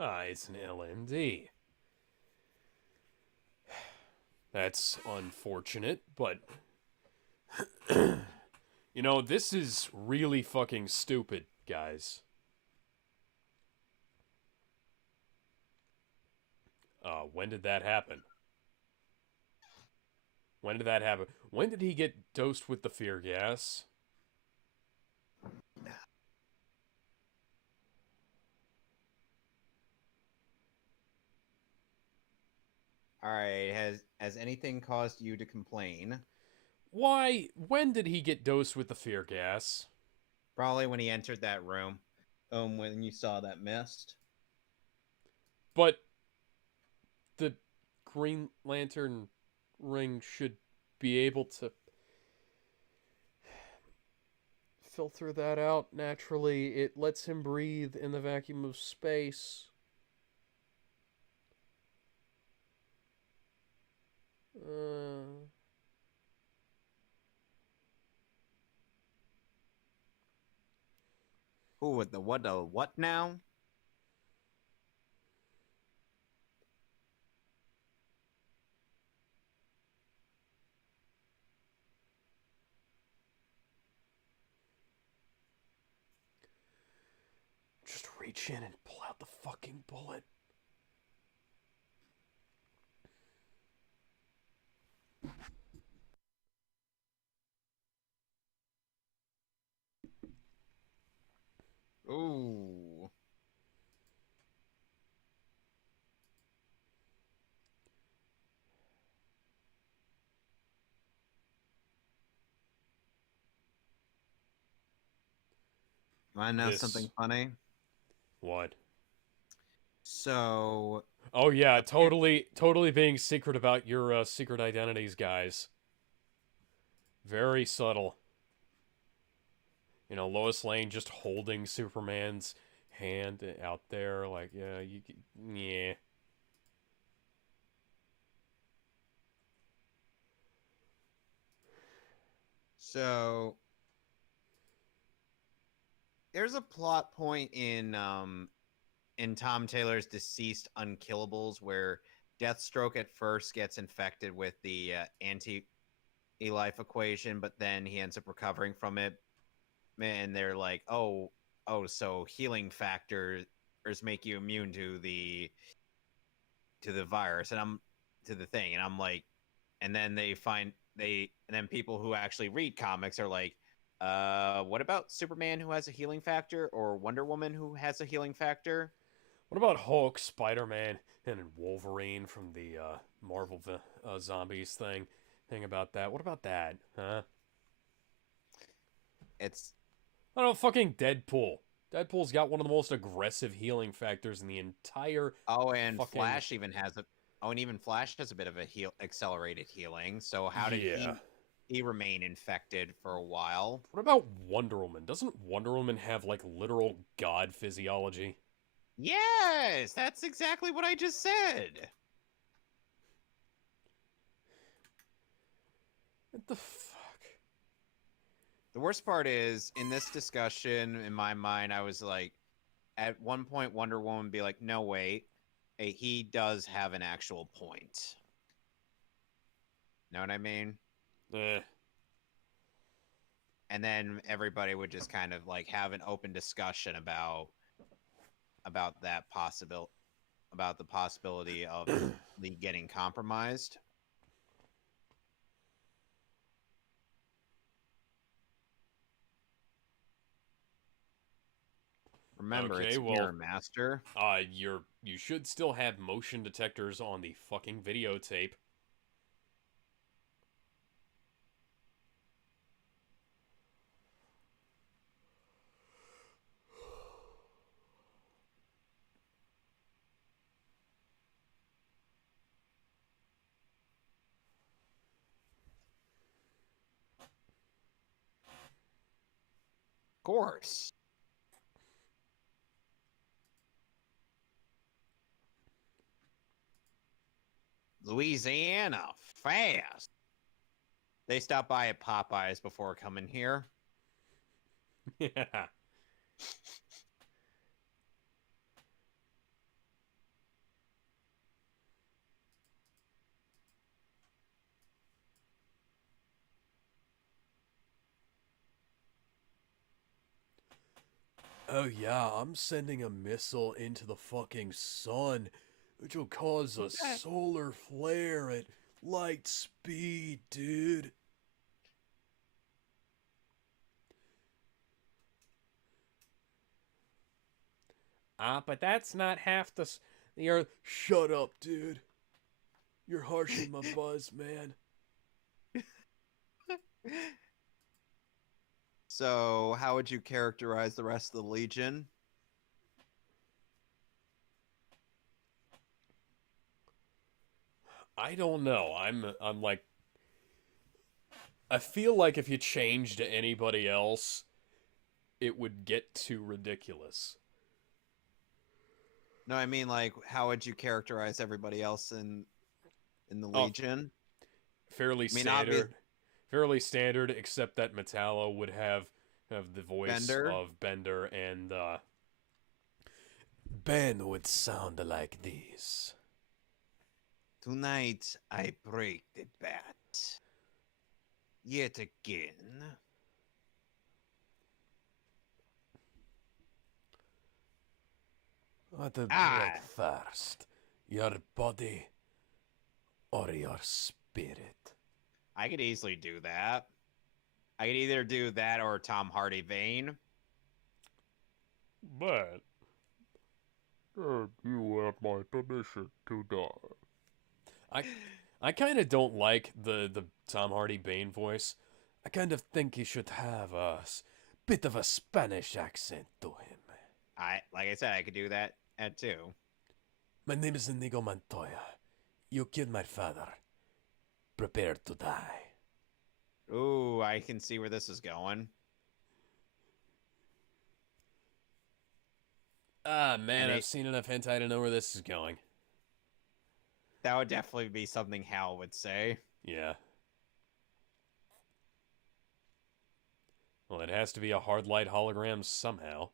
Ah, it's an LMD. That's unfortunate, but you know, this is really fucking stupid, guys. When did that happen? When did that happen? When did he get dosed with the fear gas? All right, has anything caused you to complain? Why? When did he get dosed with the fear gas? Probably when he entered that room. When you saw that mist. But the Green Lantern ring should be able to filter that out naturally. It lets him breathe in the vacuum of space. Uh, Ooh, with the what now? just reach in and pull out the fucking bullet. Ooh. Want to know something This. funny? What? So, Oh yeah, totally being secret about your secret identities, guys. Very subtle. You know, Lois Lane just holding Superman's hand out there, like, yeah, yeah. so there's a plot point in Tom Taylor's Deceased Unkillables where Deathstroke at first gets infected with the anti-life equation, but then he ends up recovering from it, and they're like, so healing factors make you immune to the virus, and I'm to the thing, and I'm like, and then and then people who actually read comics are like, what about Superman who has a healing factor, or Wonder Woman who has a healing factor? What about Hulk, Spider-Man, and Wolverine from the Marvel Zombies thing about that? What about that? Huh? It's I don't know, fucking Deadpool. Deadpool's got one of the most aggressive healing factors in the entire and fucking. Flash even has a and even Flash has a bit of a accelerated healing. So how did Yeah. he remain infected for a while? What about Wonder Woman? Doesn't Wonder Woman have like literal god physiology? Yes, that's exactly what I just said. What the fuck? The worst part is in this discussion, in my mind, I was like, at one point, Wonder Woman be like, "No, wait, he does have an actual point." Know what I mean? Eh. And then everybody would just kind of like have an open discussion about that about the possibility of Lee getting compromised. Remember, Okay, it's well, Mirror Master. you should still have motion detectors on the fucking videotape. Of course. Louisiana, fast. They stopped by at Popeyes before coming here. Yeah. Oh yeah, I'm sending a missile into the fucking sun, which will cause a Okay. solar flare at light speed, dude. But that's not half the Earth. Shut up, dude. You're harshing my buzz, man. So, how would you characterize the rest of the Legion? I don't know. I'm like, I feel like if you changed to anybody else, it would get too ridiculous. No, I mean like how would you characterize everybody else in the Oh, Legion? Fairly I mean, obvious standard. Fairly standard, except that Metallo would have the voice Bender. of Bender, and Ben would sound like this. Tonight I break the bat. Yet again. What to Ah. break first? Your body or your spirit? I could easily do that. I could either do that or Tom Hardy Vane. but you have my permission to die. I kind of don't like the Tom Hardy Bane voice. I kind of think he should have bit of a Spanish accent to him. Like I said, I could do that at too. My name is Inigo Montoya. You killed my father. Prepare to die. Ooh, I can see where this is going. Ah, man, And I've seen enough hentai to know where this is going. That would definitely be something Hal would say. Yeah. Well, it has to be a hard light hologram somehow.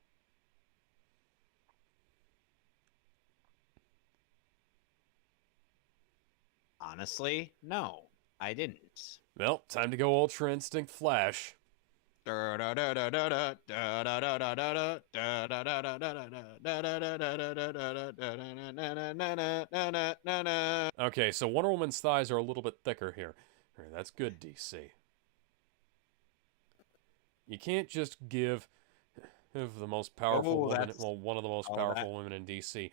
Honestly, no, I didn't. Well, time to go Ultra Instinct Flash. Okay, so Wonder Woman's thighs are a little bit thicker here. Alright, that's good, DC. You can't just give the most powerful woman, that's- well, one of the most oh, powerful women in DC,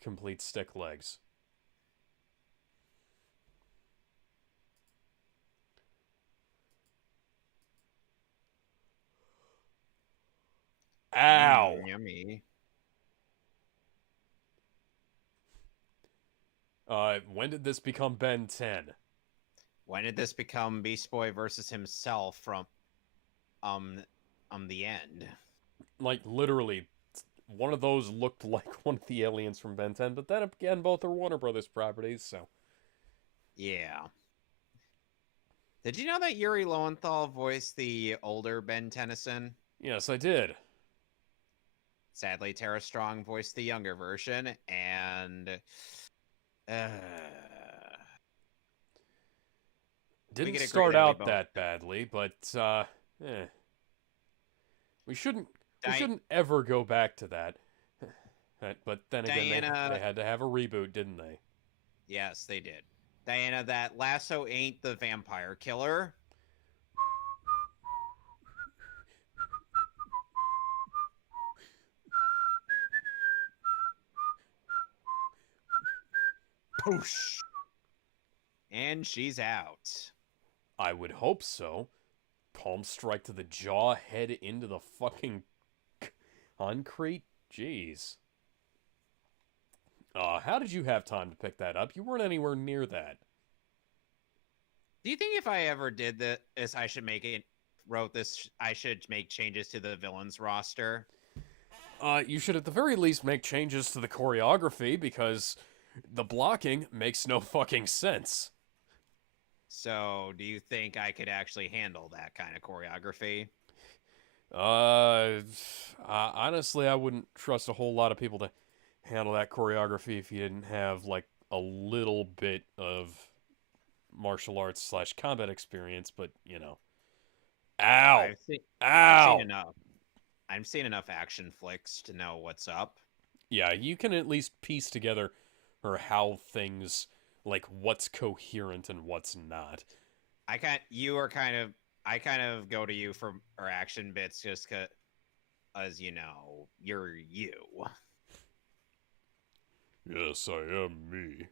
complete stick legs. Ow! Yummy. When did this become Ben 10? When did this become Beast Boy versus himself from the end? Like, literally, one of those looked like one of the aliens from Ben 10, but then again, both are Warner Brothers properties, so. Yeah. Did you know that Yuri Lowenthal voiced the older Ben Tennyson? Yes, I did. Sadly, Tara Strong voiced the younger version, and Didn't can agree start that we out both- that badly, but, We shouldn't Di- ever go back to that. But then again, Diana- they had to have a reboot, didn't they? yes, they did. Diana, that lasso ain't the vampire killer. Poosh. And she's out. I would hope so. Palm strike to the jaw, head into the fucking concrete? Jeez. How did you have time to pick that up? You weren't anywhere near that. Do you think if I ever did this, I should I should make changes to the villains roster? You should at the very least make changes to the choreography, because the blocking makes no fucking sense. So, do you think I could actually handle that kind of choreography? Honestly, I wouldn't trust a whole lot of people to handle that choreography if you didn't have, like, a little bit of martial arts / combat experience, but, you know. Ow! I've Ow! seen enough. I've seen enough action flicks to know what's up. Yeah, you can at least piece together or how things like what's coherent and what's not. I kind of go to you for our action bits just because you know you're you. Yes, I am me.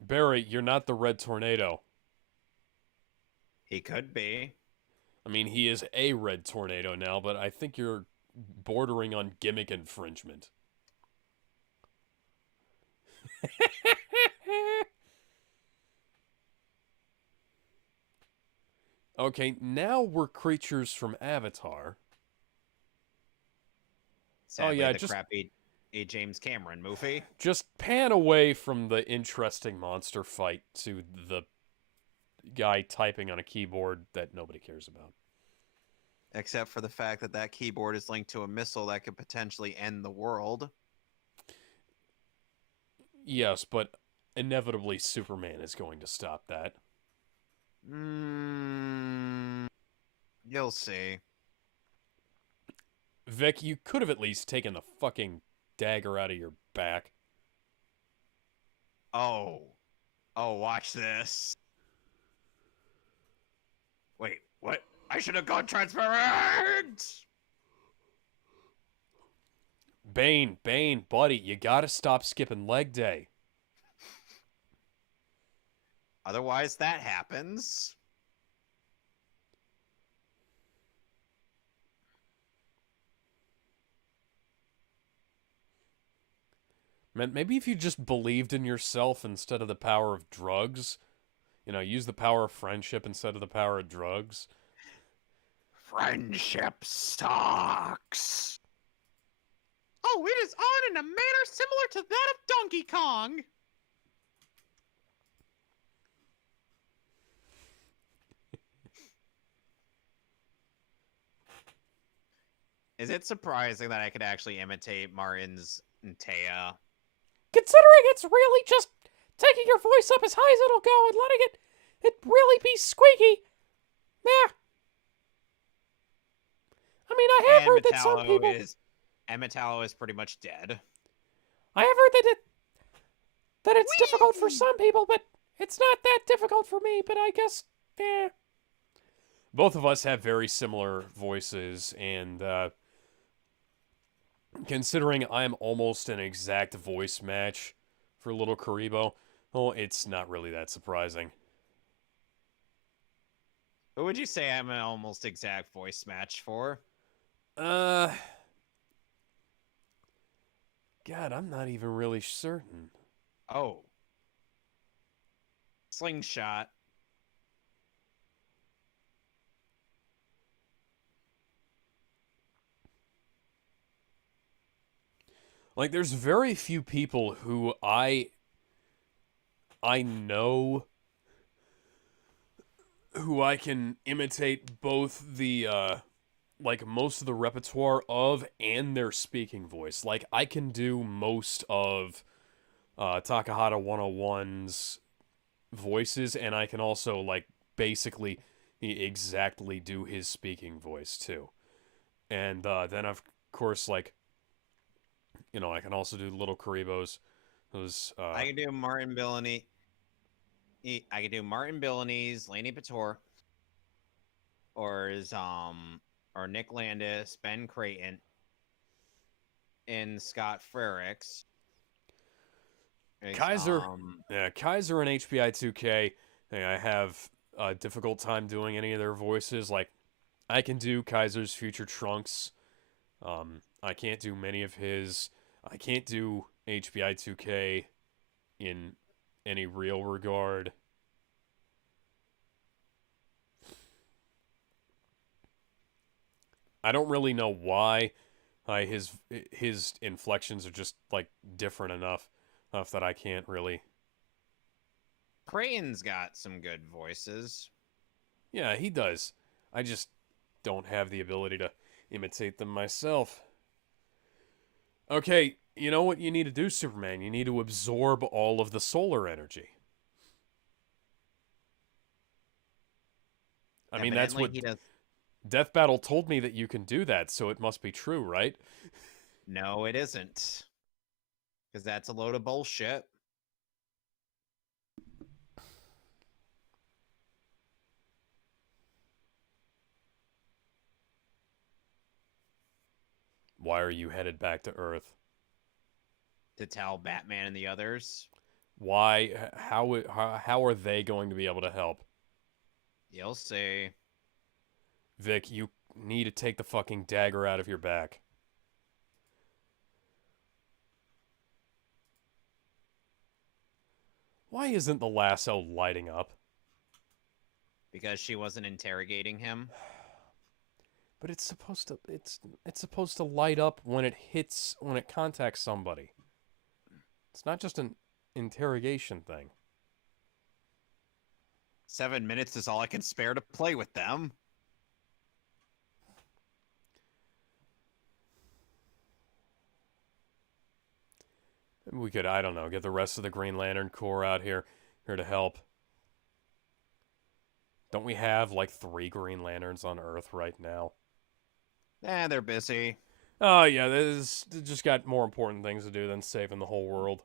Barry, you're not the Red Tornado. He could be. I mean, he is a Red Tornado now, but I think you're bordering on gimmick infringement. Okay, now we're creatures from Avatar. Sadly, yeah, the just- crappy A. James Cameron movie. Just pan away from the interesting monster fight to the guy typing on a keyboard that nobody cares about. Except for the fact that that keyboard is linked to a missile that could potentially end the world. Yes, but inevitably Superman is going to stop that. You'll see. Vic, you could have at least taken the fucking dagger out of your back. Oh, watch this. Wait, what? I should have gone transparent! Bane, buddy, you gotta stop skipping leg day. Otherwise, that happens. Man, maybe if you just believed in yourself instead of the power of drugs, use the power of friendship instead of the power of drugs. Friendship sucks. Oh, it is on in a manner similar to that of Donkey Kong. Is it surprising that I could actually imitate Martin's Taya? Considering it's really just taking your voice up as high as it'll go and letting it really be squeaky. Yeah. I mean, I have heard that some people... And Metallo is pretty much dead. I have heard that it's difficult for some people, but it's not that difficult for me, but I guess, Both of us have very similar voices, and, considering I'm almost an exact voice match for Little Karibo, well, it's not really that surprising. Who would you say I'm an almost exact voice match for? God, I'm not even really certain. Oh. Slingshot. Like, there's very few people who I know who I can imitate both the, like, most of the repertoire of and their speaking voice. Like, I can do most of Takahata 101's voices, and I can also, like, basically exactly do his speaking voice, too. And then, of course, like, I can also do Little Karibo's. I can do Martin Billany. I can do Martin Billany's Laney Pator, or Nick Landis, Ben Creighton, and Scott Frericks. Kaiser in HBI 2K. I have a difficult time doing any of their voices. Like, I can do Kaiser's Future Trunks. I can't do many of his. I can't do HBI 2K in any real regard. I don't really know why. His inflections are just, like, different enough that I can't really. Creighton's got some good voices. Yeah, he does. I just don't have the ability to imitate them myself. Okay, you know what you need to do, Superman? You need to absorb all of the solar energy. I mean, that's Evidently, what he does. Death Battle told me, that you can do that, so it must be true, right? No, it isn't. Because that's a load of bullshit. Why are you headed back to Earth? To tell Batman and the others. Why? How are they going to be able to help? You'll see. Vic, you need to take the fucking dagger out of your back. Why isn't the lasso lighting up? Because she wasn't interrogating him. But it's supposed to light up when it contacts somebody. It's not just an interrogation thing. 7 minutes is all I can spare to play with them. Maybe we could, I don't know, get the rest of the Green Lantern Corps out here to help. Don't we have like 3 Green Lanterns on Earth right now? They're busy. Oh yeah, they just got more important things to do than saving the whole world.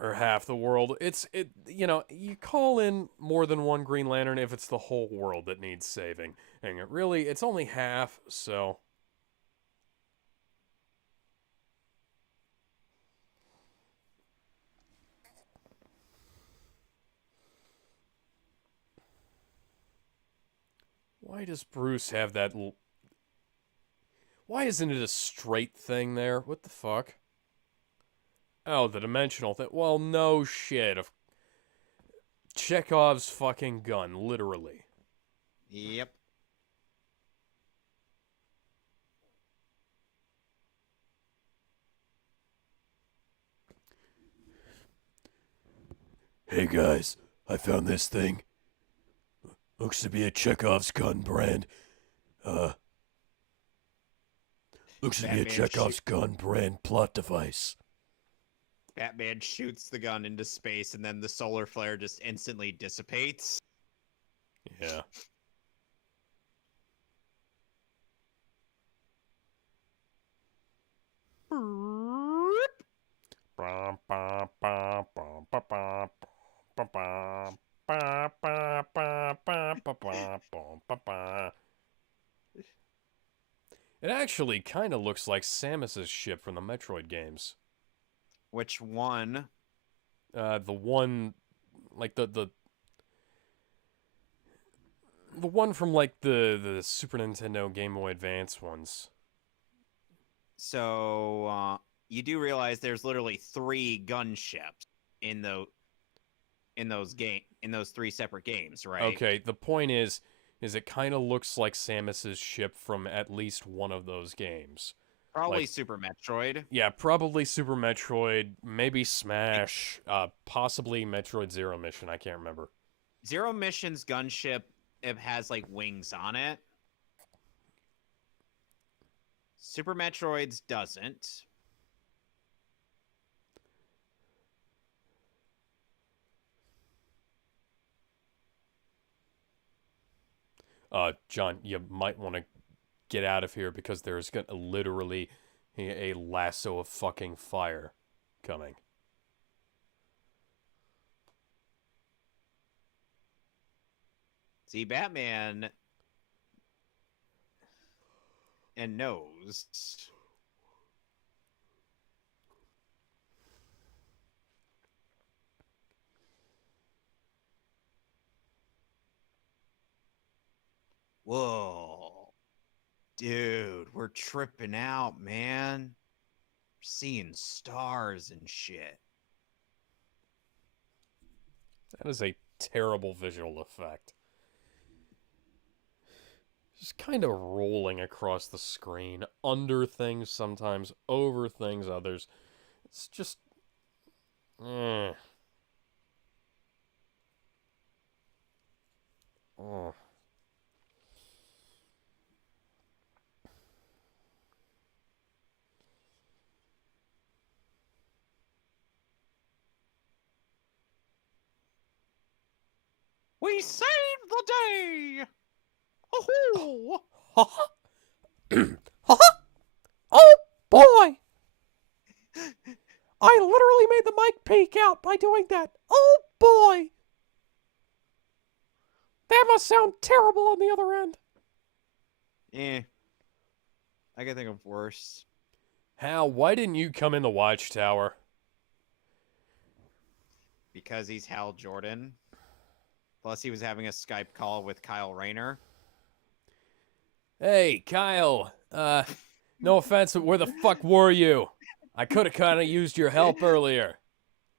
Or half the world. You call in more than one Green Lantern if it's the whole world that needs saving. And really, it's only half, so... Why does Bruce have that Why isn't it a straight thing there? What the fuck? Oh, the dimensional thing. Well, no shit. Chekhov's fucking gun, literally. Yep. Hey guys, I found this thing. Looks to be a Chekhov's gun brand. Looks to be a Batman Chekhov's gun brand plot device. Batman shoots the gun into space, and then the solar flare just instantly dissipates. Yeah. It actually kind of looks like Samus's ship from the Metroid games. Which one? The one, like the one from like the Super Nintendo Game Boy Advance ones. So you do realize there's literally 3 gunships in those 3 separate games, right? Okay, the point is it kind of looks like Samus's ship from at least one of those games. Probably Like, Super Metroid. yeah, probably Super Metroid, maybe Smash, possibly Metroid Zero Mission. I can't remember. Zero Mission's gunship, it has like wings on it. Super Metroid's doesn't. John, you might want to get out of here because there's gonna literally a lasso of fucking fire coming. See, Batman and knows. Whoa. Dude, we're tripping out, man. We're seeing stars and shit. That is a terrible visual effect. Just kind of rolling across the screen, under things sometimes, over things others. It's just... Oh. We saved the day! Oh, Oh boy! I literally made the mic peek out by doing that. Oh boy! That must sound terrible on the other end. I can think of worse. Hal, why didn't you come in the watchtower? Because he's Hal Jordan. Plus, he was having a Skype call with Kyle Rayner. Hey, Kyle. No offense, but where the fuck were you? I could have kind of used your help earlier.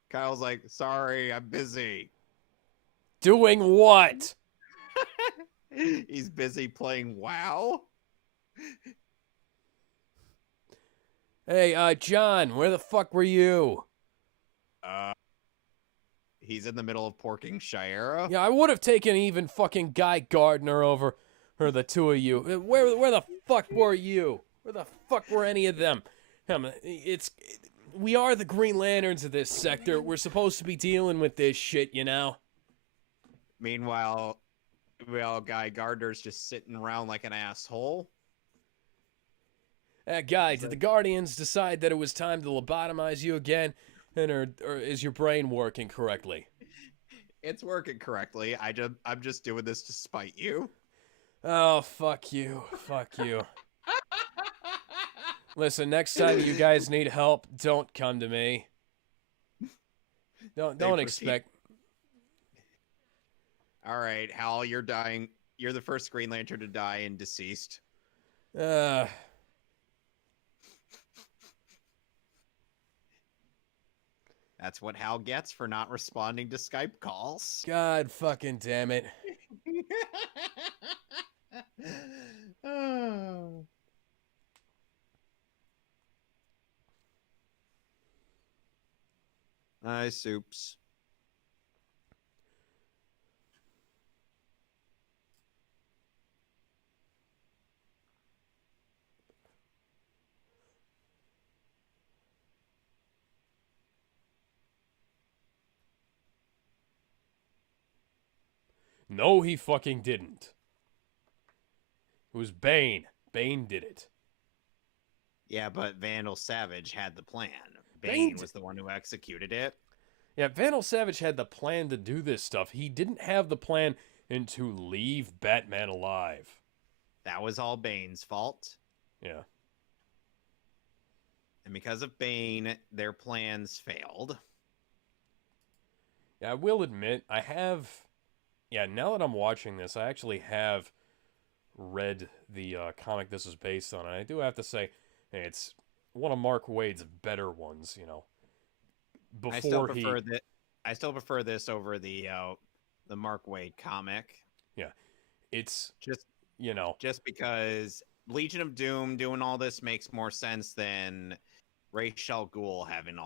Kyle's like, sorry, I'm busy. Doing what? He's busy playing WoW. Hey, John, where the fuck were you? He's in the middle of porking Shira. Yeah, I would have taken even fucking Guy Gardner over the two of you. Where the fuck were you? Where the fuck were any of them? We are the Green Lanterns of this sector. We're supposed to be dealing with this shit, you know? Meanwhile, Guy Gardner's just sitting around like an asshole. Guy, did the Guardians decide that it was time to lobotomize you again? Or is your brain working correctly? It's working correctly. I'm just doing this to spite you. Oh, fuck you. Fuck you. Listen, next time you guys need help, don't come to me. Don't expect. All right, Hal, you're dying. You're the first Green Lantern to die and deceased. That's what Hal gets for not responding to Skype calls. God fucking damn it. Oh. Hi, Soups. No, he fucking didn't. It was Bane. Bane did it. Yeah, but Vandal Savage had the plan. Bane Bane was the one who executed it. Yeah, Vandal Savage had the plan to do this stuff. He didn't have the plan and to leave Batman alive. That was all Bane's fault. Yeah. And because of Bane, their plans failed. Yeah, I will admit, I have... Yeah, now that I'm watching this, I actually have read the comic this is based on. And I do have to say, hey, it's one of Mark Waid's better ones, you know. I still prefer this over the Mark Waid comic. Yeah, it's just you know just because Legion of Doom doing all this makes more sense than Ra's al Ghul having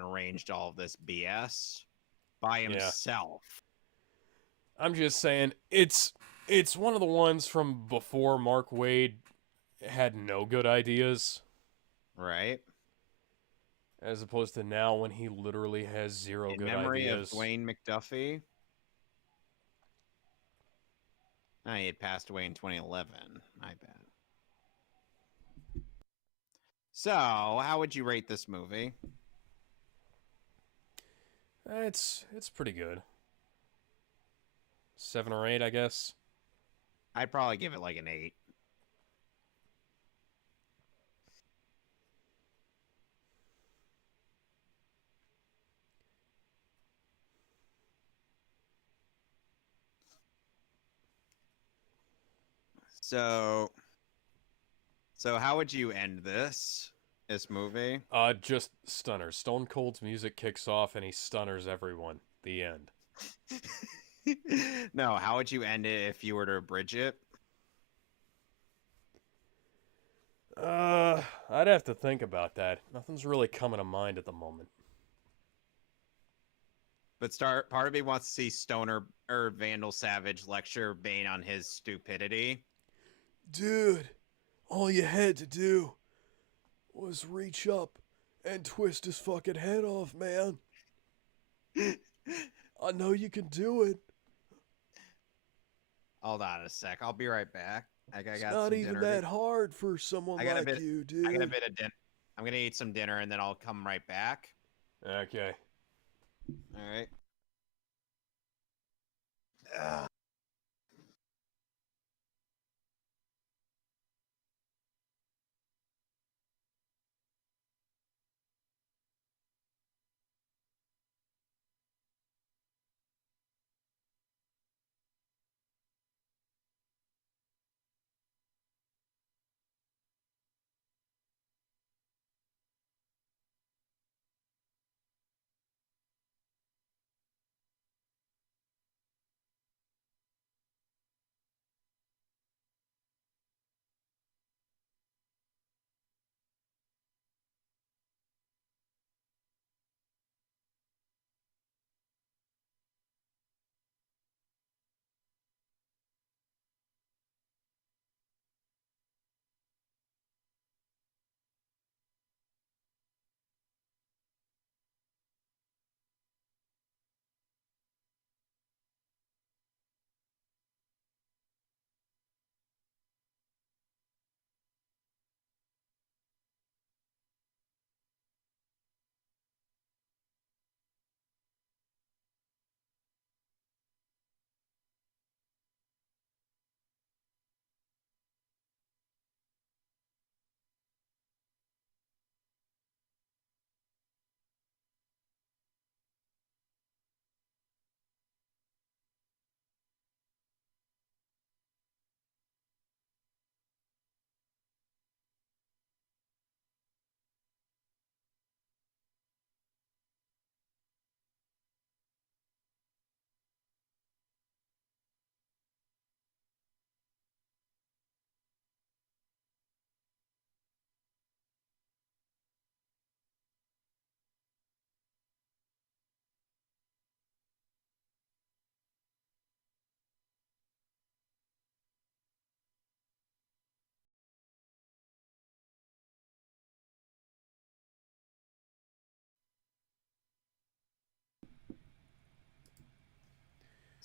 arranged all of this BS by himself. Yeah. I'm just saying it's one of the ones from before Mark Waid had no good ideas, right? As opposed to now when he literally has zero good ideas. In memory of Dwayne McDuffie. He had passed away in 2011. My bad. So, how would you rate this movie? It's pretty good. 7 or 8, I guess. I'd probably give it like an 8. So how would you end this movie? Just stunner. Stone Cold's music kicks off and he stunners everyone. The end. No, how would you end it if you were to abridge it? I'd have to think about that. Nothing's really coming to mind at the moment. But part of me wants to see Stoner or Vandal Savage lecture Bane on his stupidity. Dude, all you had to do was reach up and twist his fucking head off, man. I know you can do it. Hold on a sec. I'll be right back. I It's got not some even dinner. that hard for someone I got a like bit. you, I got a dude. bit of dinner. I'm gonna eat some dinner and then I'll come right back. Okay. All right. Ugh.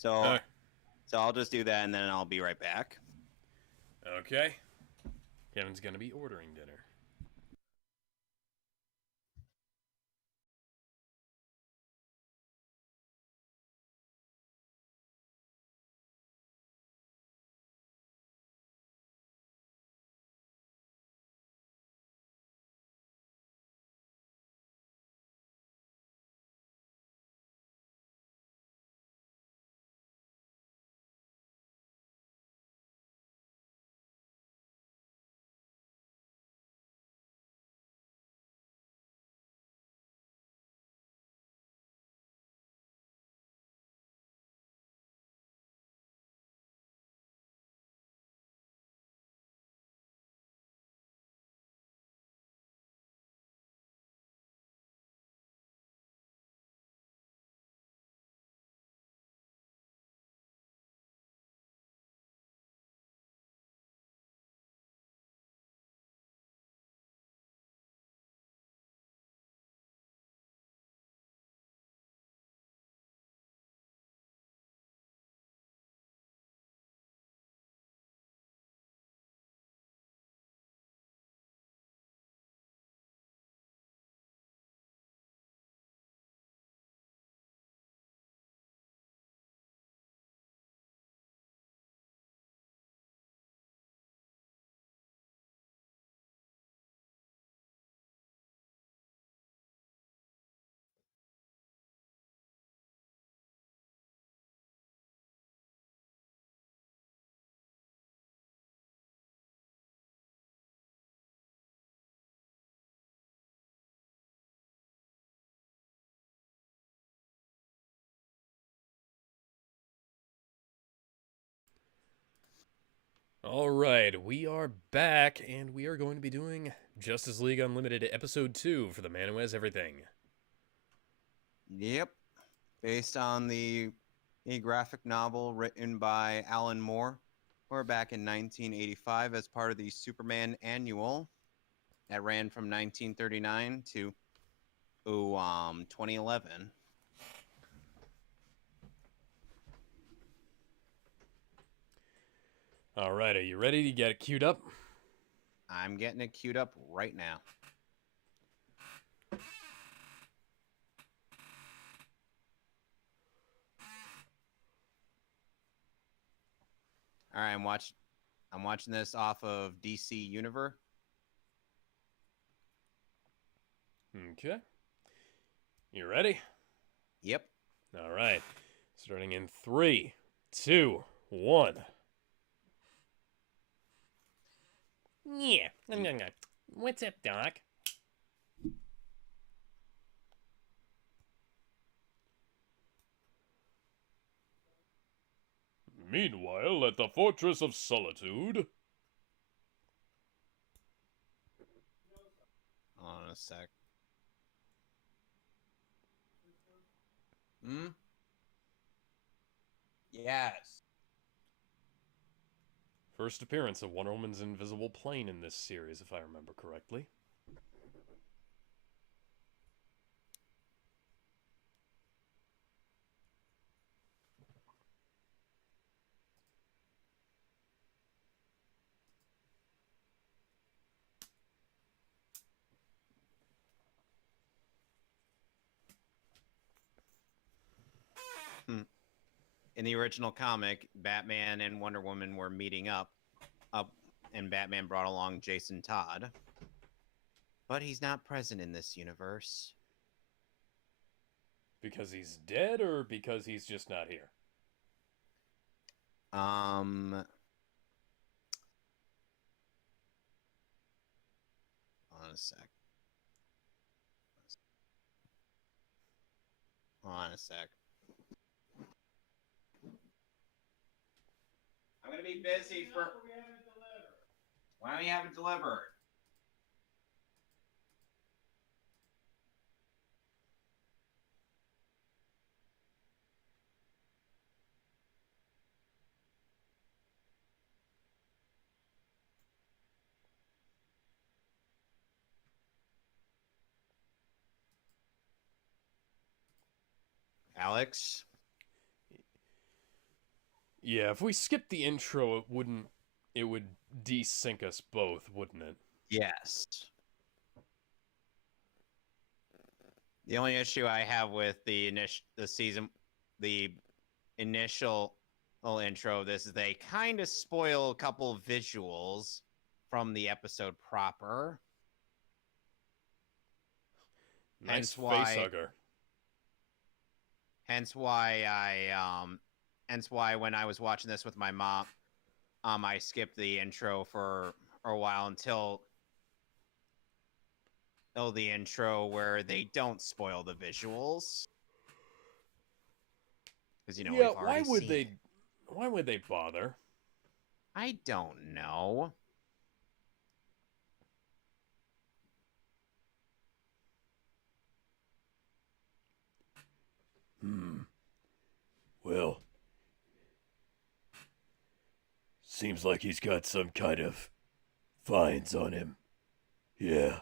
So, Uh, so I'll just do that and then I'll be right back. okay. Kevin's gonna be ordering dinner. All right, we are back, and we are going to be doing Justice League Unlimited Episode 2 for the man who has everything. Yep. Based on a graphic novel written by Alan Moore, or back in 1985 as part of the Superman Annual that ran from 1939 to 2011. All right, are you ready to get it queued up? I'm getting it queued up right now. All right, I'm watching this off of DC Universe. Okay. You ready? Yep. All right. Starting in 3, 2, 1. Yeah. What's up, Doc? Meanwhile, at the Fortress of Solitude. Hold on a sec. Hmm? Yes. First appearance of Wonder Woman's invisible plane in this series, if I remember correctly. In the original comic, Batman and Wonder Woman were meeting up, and Batman brought along Jason Todd. But he's not present in this universe. Because he's dead or because he's just not here? On a sec. On a sec. I'm gonna be busy for. Why don't you have it delivered? Alex? Yeah, if we skipped the intro, it would desync us both, wouldn't it? Yes. The only issue I have with the initial intro of this is they kind of spoil a couple visuals from the episode proper. Nice face hugger. Hence why when I was watching this with my mom, I skipped the intro for a while until the intro where they don't spoil the visuals. Because we've already seen it. Why would they bother? I don't know. Well, seems like he's got some kind of fines on him. Yeah.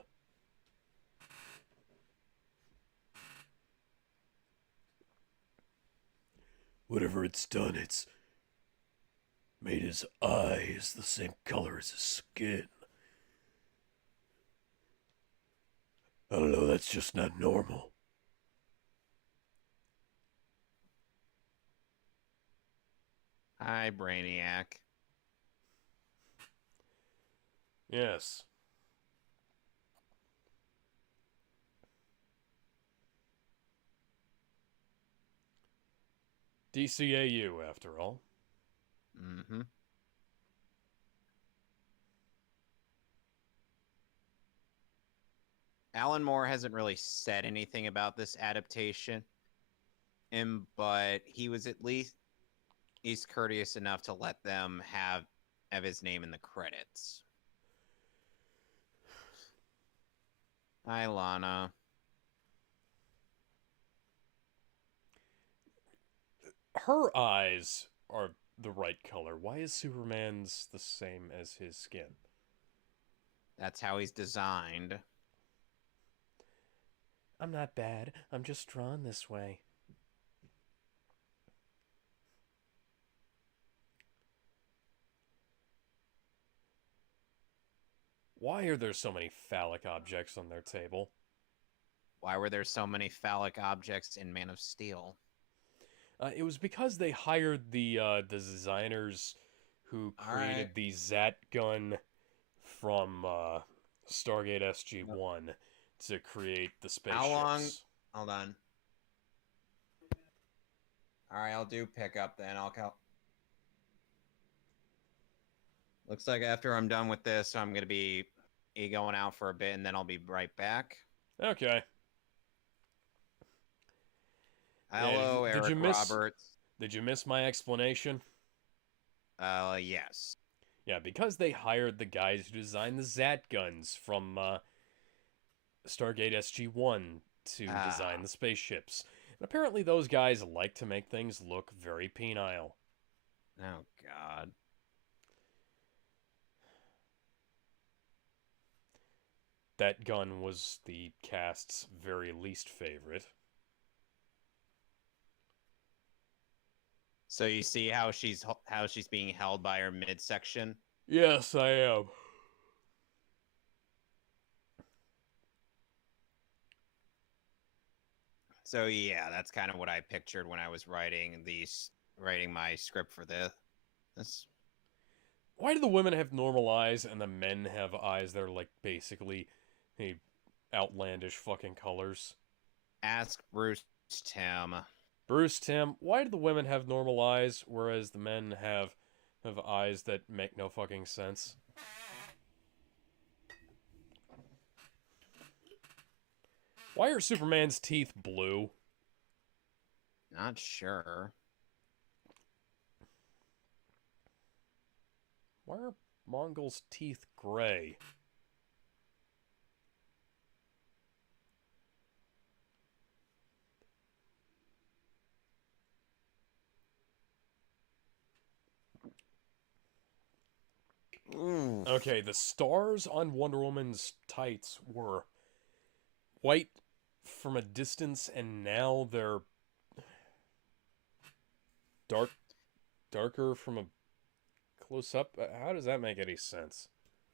Whatever it's done, it's made his eyes the same color as his skin. I don't know, that's just not normal. Hi, Brainiac. Yes. DCAU, after all. Mm-hmm. Alan Moore hasn't really said anything about this adaptation, but he was at least he's courteous enough to let them have his name in the credits. Hi, Lana. Her eyes are the right color. Why is Superman's the same as his skin? That's how he's designed. I'm not bad. I'm just drawn this way. Why are there so many phallic objects on their table? Why were there so many phallic objects in Man of Steel? It was because they hired the designers who All right. created the Zat gun from Stargate SG-1 to create the spaceships. How long? Hold on. All right, I'll do pickup then. I'll count. Looks like after I'm done with this, I'm gonna be going out for a bit, and then I'll be right back. Okay. Hello, did Eric you miss- Roberts. Did you miss my explanation? Yes. Yeah, because they hired the guys who designed the Zat guns from Stargate SG-1 to design the spaceships. And apparently those guys like to make things look very penile. Oh God. That gun was the cast's very least favorite. So you see how she's being held by her midsection? Yes, I am. So yeah, that's kind of what I pictured when I was writing my script for this. Why do the women have normal eyes and the men have eyes that are like basically outlandish fucking colors? Ask Bruce Tim. Bruce, Tim, why do the women have normal eyes whereas the men have eyes that make no fucking sense? Why are Superman's teeth blue? Not sure. Why are Mongol's teeth gray? Ooh. Okay, the stars on Wonder Woman's tights were white from a distance, and now they're darker from a close up. How does that make any sense?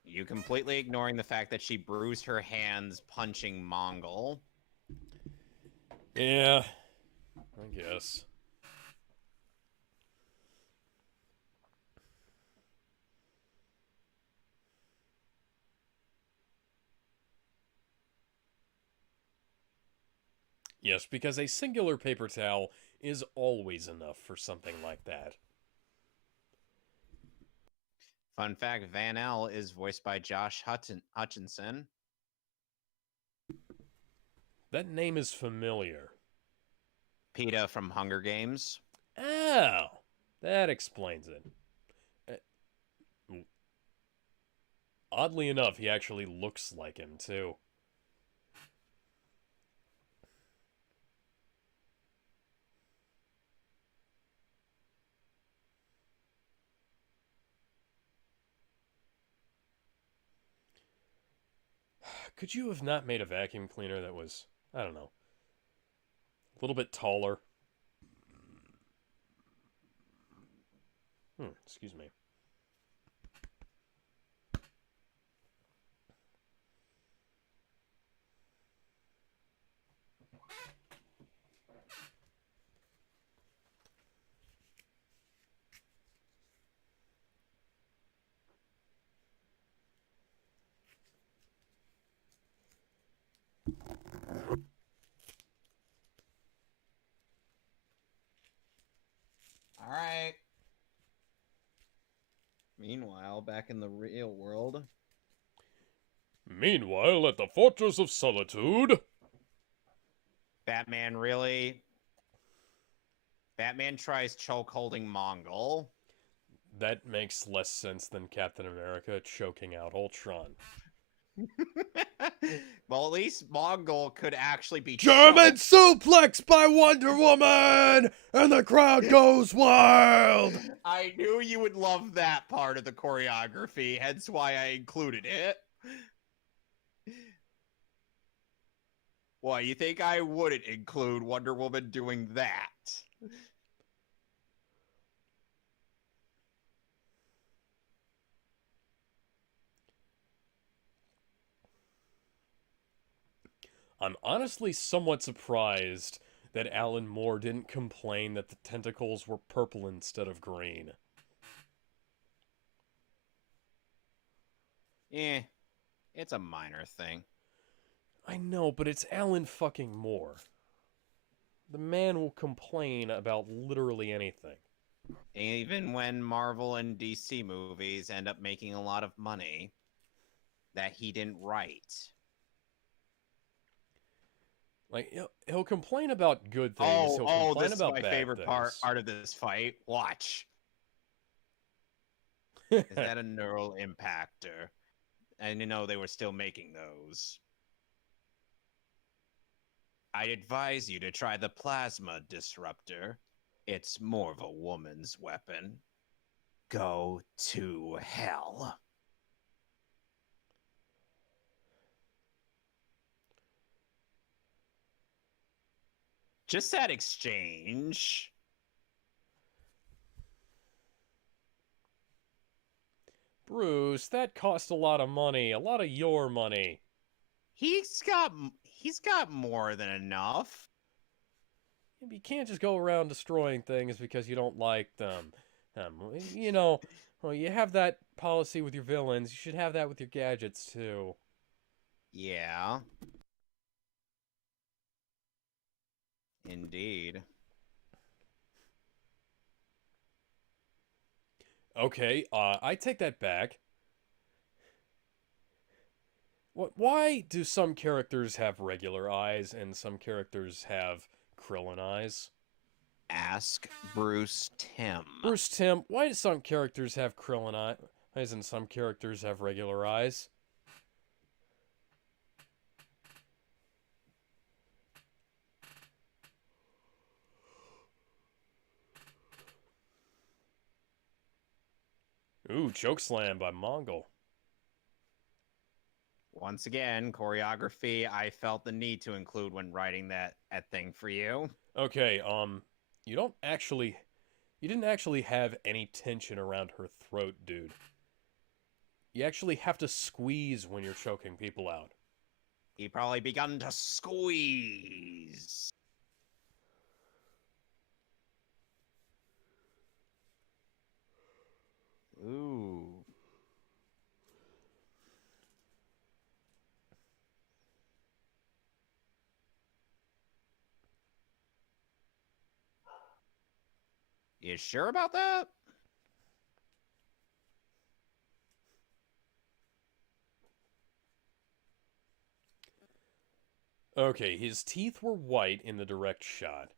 You completely ignoring the fact that she bruised her hands punching Mongol. Yeah, I guess. Yes, because a singular paper towel is always enough for something like that. Fun fact, Van L is voiced by Josh Hutchinson. That name is familiar. PETA from Hunger Games. Oh, that explains it. Oddly enough, he actually looks like him, too. Could you have not made a vacuum cleaner that was, I don't know, a little bit taller? Excuse me. All right. Meanwhile, back in the real world. Meanwhile, at the Fortress of Solitude... Batman really? Batman tries chokeholding Mongol. That makes less sense than Captain America choking out Ultron. Well, at least Mongol could actually be German choked. suplex by Wonder Woman, and the crowd goes wild. I knew you would love that part of the choreography, hence why I included it. Well, you think I wouldn't include Wonder Woman doing that? I'm honestly somewhat surprised that Alan Moore didn't complain that the tentacles were purple instead of green. Eh, it's a minor thing. I know, but it's Alan fucking Moore. The man will complain about literally anything. Even when Marvel and DC movies end up making a lot of money that he didn't write. Like, he'll complain about good things, he'll complain this is about my bad favorite things. part of this fight. Watch. Is that a neural impactor? And they were still making those. I'd advise you to try the plasma disruptor. It's more of a woman's weapon. Go to hell. Just that exchange. Bruce, that cost a lot of money. A lot of your money. He's got more than enough. You can't just go around destroying things because you don't like them. Well, you have that policy with your villains. You should have that with your gadgets, too. Yeah. Indeed. Okay, I take that back. Why do some characters have regular eyes and some characters have Krillin eyes? Ask Bruce Timm. Bruce Timm, why do some characters have Krillin eyes and some characters have regular eyes? Ooh, chokeslam by Mongol. Once again, choreography I felt the need to include when writing that thing for you. Okay, you didn't actually have any tension around her throat, dude. You actually have to squeeze when you're choking people out. He probably begun to squeeze. Ooh. You sure about that? Okay, his teeth were white in the direct shot,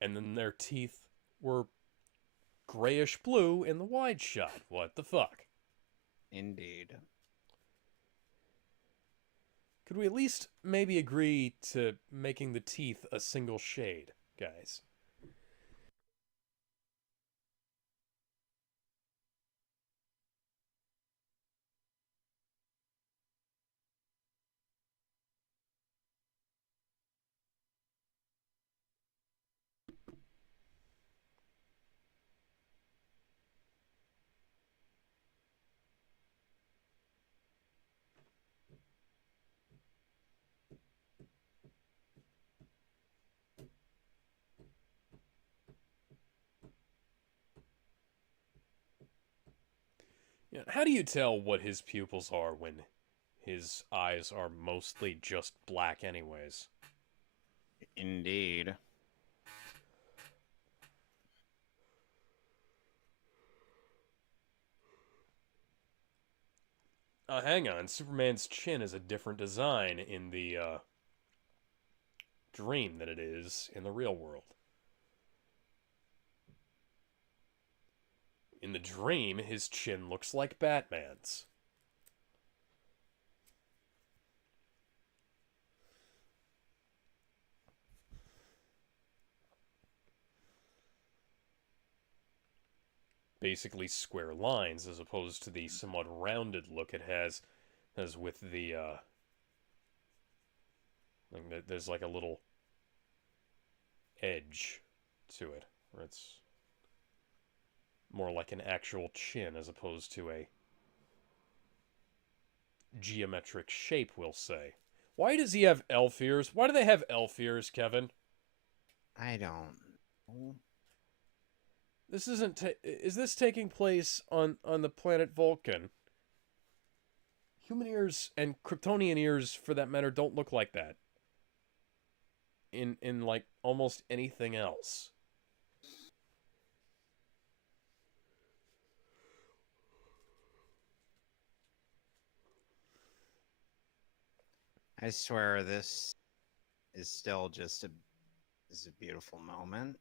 and then their teeth were grayish blue in the wide shot. What the fuck? Indeed. Could we at least maybe agree to making the teeth a single shade, guys? Yeah, how do you tell what his pupils are when his eyes are mostly just black anyways? Indeed. Hang on. Superman's chin is a different design in the dream than it is in the real world. In the dream, his chin looks like Batman's. Basically square lines as opposed to the somewhat rounded look it has as with the there's like a little edge to it where it's more like an actual chin as opposed to a geometric shape, we'll say. Why does he have elf ears? Why do they have elf ears, Kevin? I don't know. This isn't. Is this taking place on the planet Vulcan? Human ears and Kryptonian ears, for that matter, don't look like that. In like almost anything else. I swear this is still just a beautiful moment.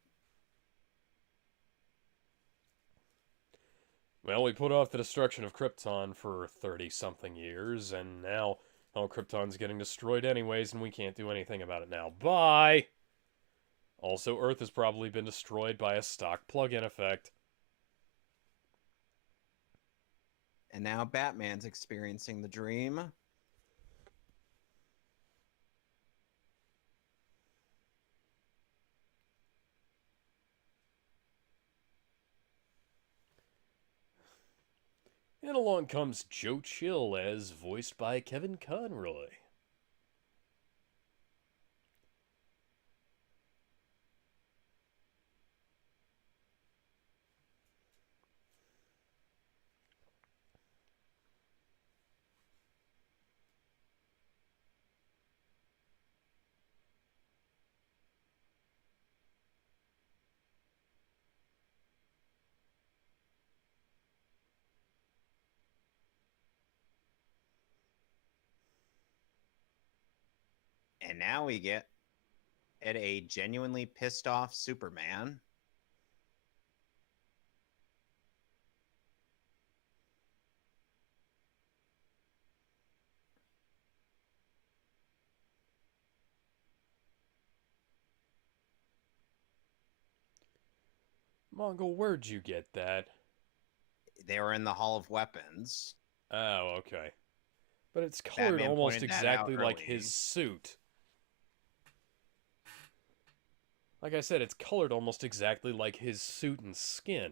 Well, we put off the destruction of Krypton for 30-something years, and now, oh, Krypton's getting destroyed anyways, and we can't do anything about it now. Bye! Also, Earth has probably been destroyed by a stock plug-in effect. And now Batman's experiencing the dream. And along comes Joe Chill, as voiced by Kevin Conroy. And now we get at a genuinely pissed off Superman. Mongol, where'd you get that? They were in the Hall of Weapons. Oh, okay. But it's colored Batman almost pointed that out exactly like early. his suit. Like I said, it's colored almost exactly like his suit and skin.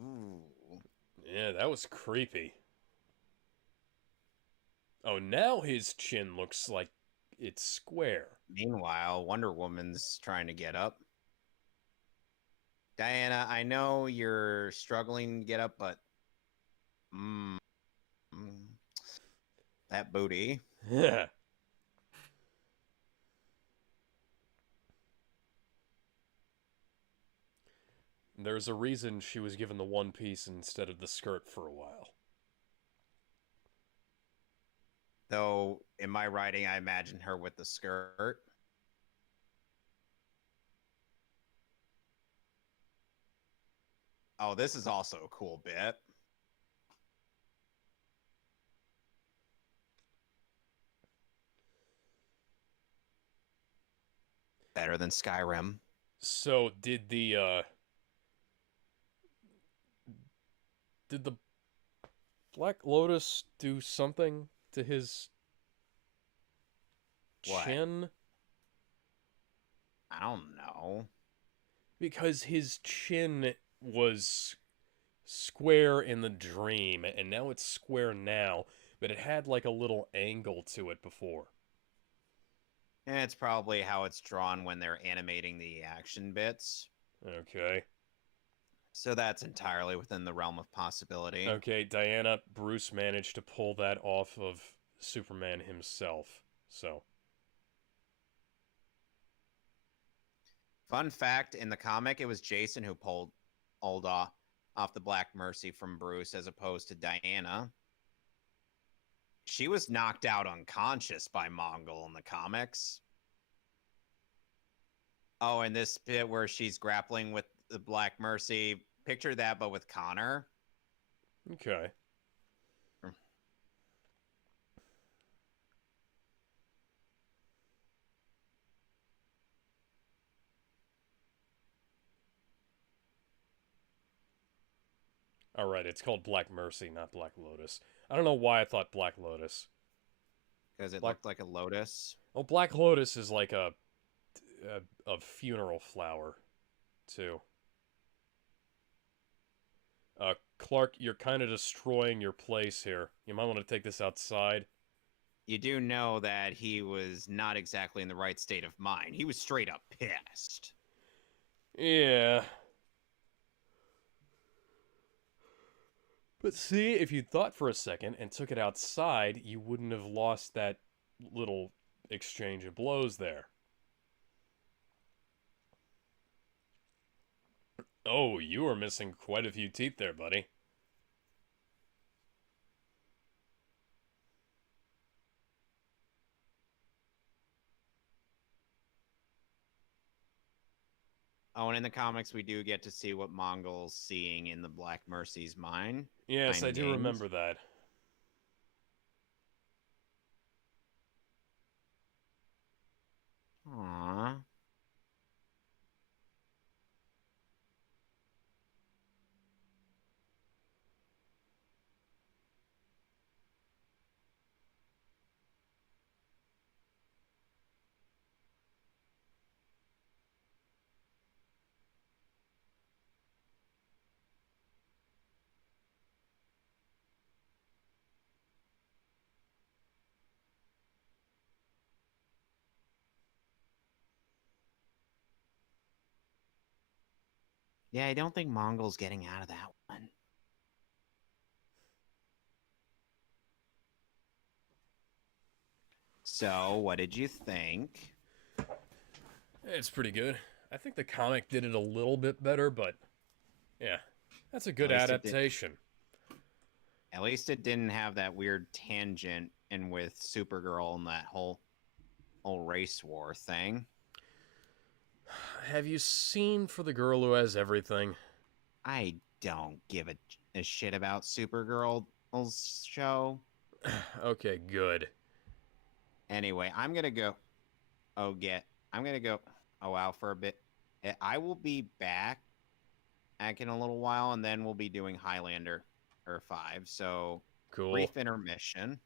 Ooh. Yeah, that was creepy. Oh, now his chin looks like it's square. Meanwhile, Wonder Woman's trying to get up. Diana, I know you're struggling to get up, but that booty. Yeah. There's a reason she was given the one piece instead of the skirt for a while. Though, in my writing, I imagine her with the skirt. Oh, this is also a cool bit. Better than Skyrim. So did the Black Lotus do something to his What? chin? I don't know. Because his chin was square in the dream, and now it's square now, but it had like a little angle to it before. And it's probably how it's drawn when they're animating the action bits. Okay. So that's entirely within the realm of possibility. Okay, Diana, Bruce managed to pull that off of Superman himself, so. Fun fact, in the comic, it was Jason who pulled off the Black Mercy from Bruce as opposed to Diana. She was knocked out unconscious by Mongol in the comics. Oh, and this bit where she's grappling with the Black Mercy, picture that, but with Connor. Okay. Alright, it's called Black Mercy, not Black Lotus. I don't know why I thought Black Lotus. Because it Black... looked like a lotus. Oh, Black Lotus is like a funeral flower, too. Clark, you're kind of destroying your place here. You might want to take this outside. You do know that he was not exactly in the right state of mind. He was straight up pissed. Yeah. But see, if you thought for a second and took it outside, you wouldn't have lost that little exchange of blows there. Oh, you are missing quite a few teeth there, buddy. Oh, and in the comics, we do get to see what Mongol's seeing in the Black Mercy's mind. Yes, I Mind do games. remember that. Aww. Yeah, I don't think Mongol's getting out of that one. So, what did you think? It's pretty good. I think the comic did it a little bit better, but yeah, that's a good At least it did- adaptation. At least it didn't have that weird tangent and with Supergirl and that whole race war thing. Have you seen For the Girl Who Has Everything? I don't give a shit about Supergirl's show. Okay, good. Anyway, I'm gonna go. I'm gonna go. Oh wow, for a bit. I will be back in a little while, and then we'll be doing Highlander or 5. So Cool. brief intermission.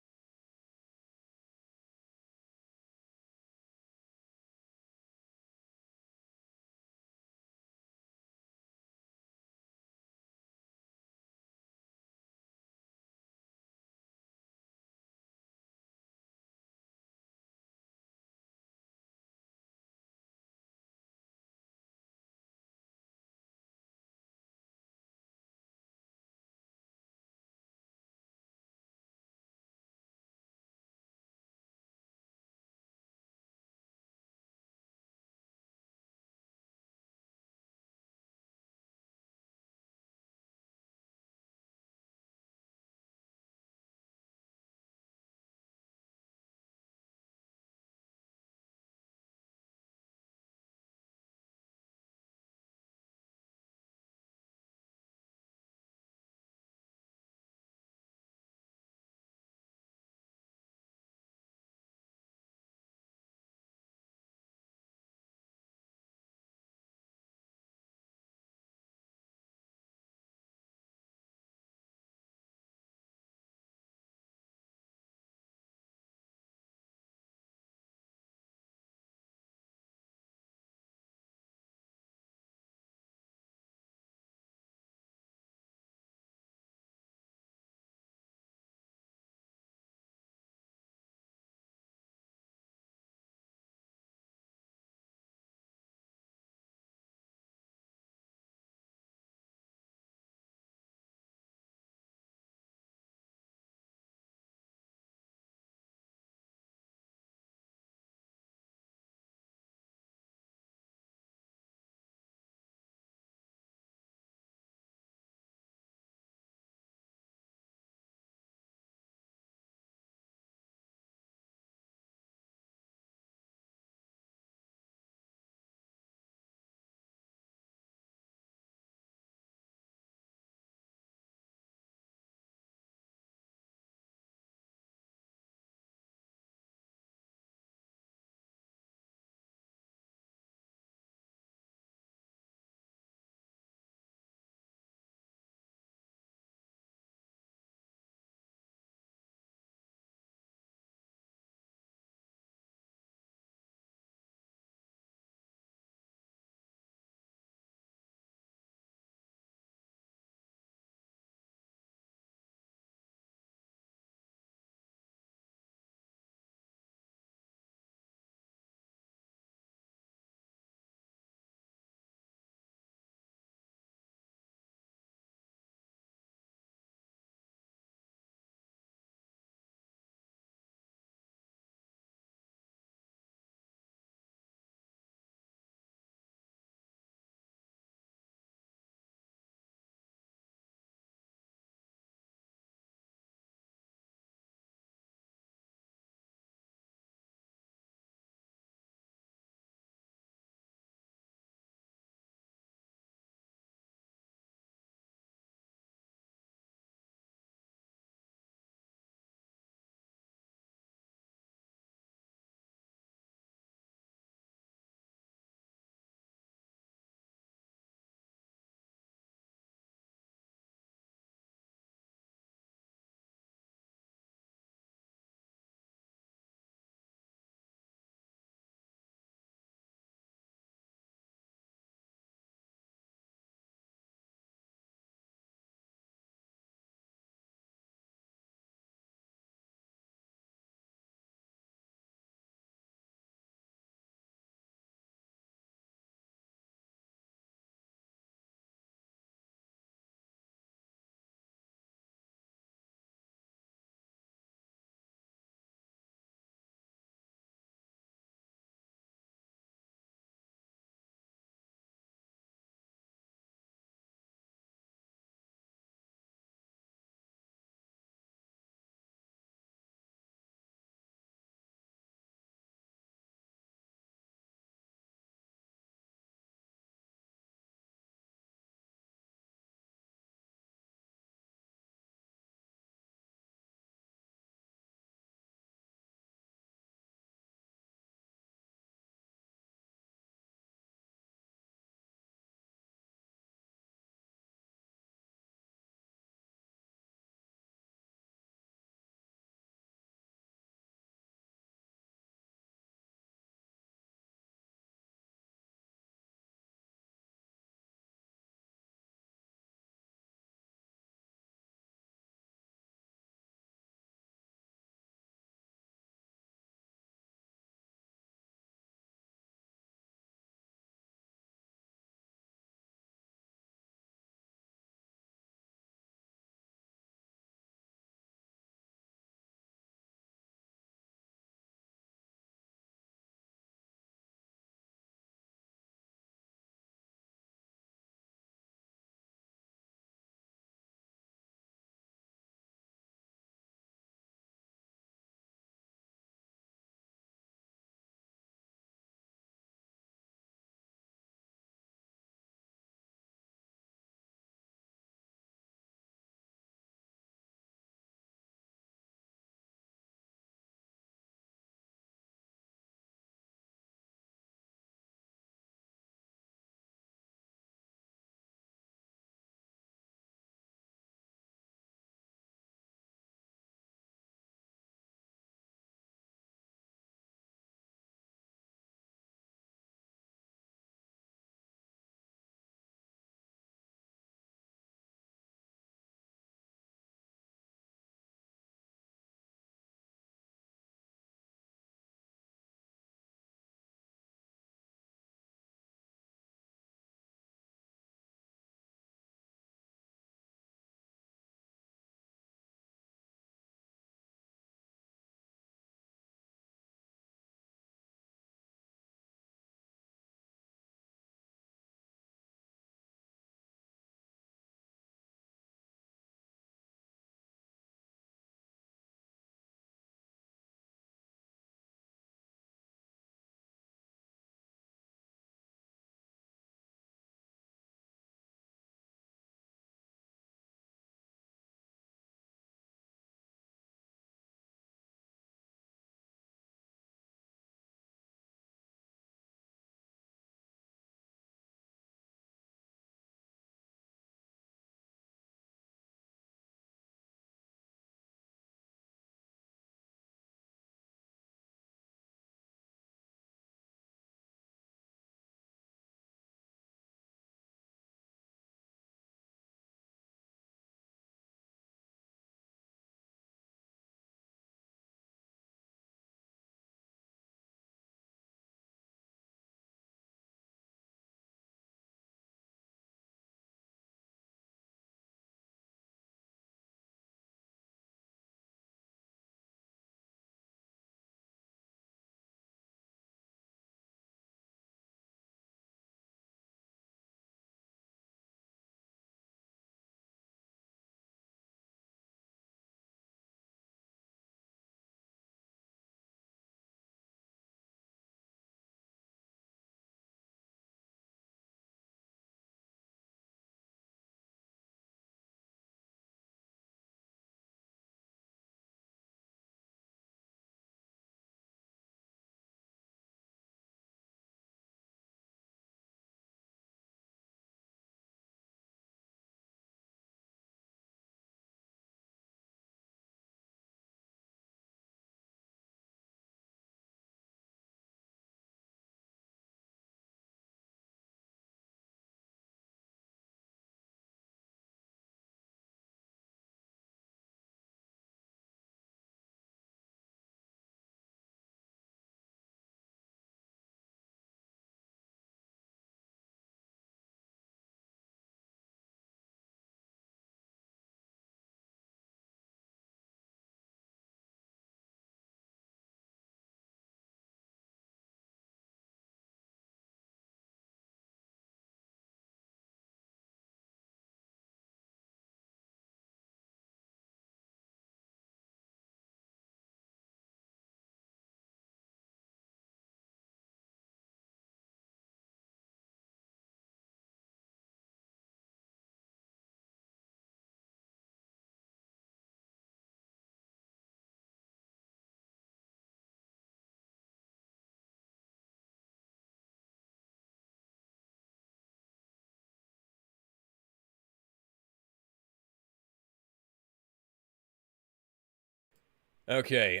Okay,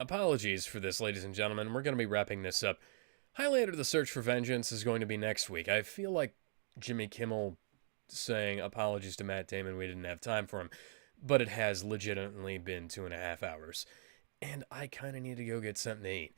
apologies for this, ladies and gentlemen. We're going to be wrapping this up. Highlander: The Search for Vengeance is going to be next week. I feel like Jimmy Kimmel saying apologies to Matt Damon, we didn't have time for him, but it has legitimately been 2.5 hours. And I kind of need to go get something to eat.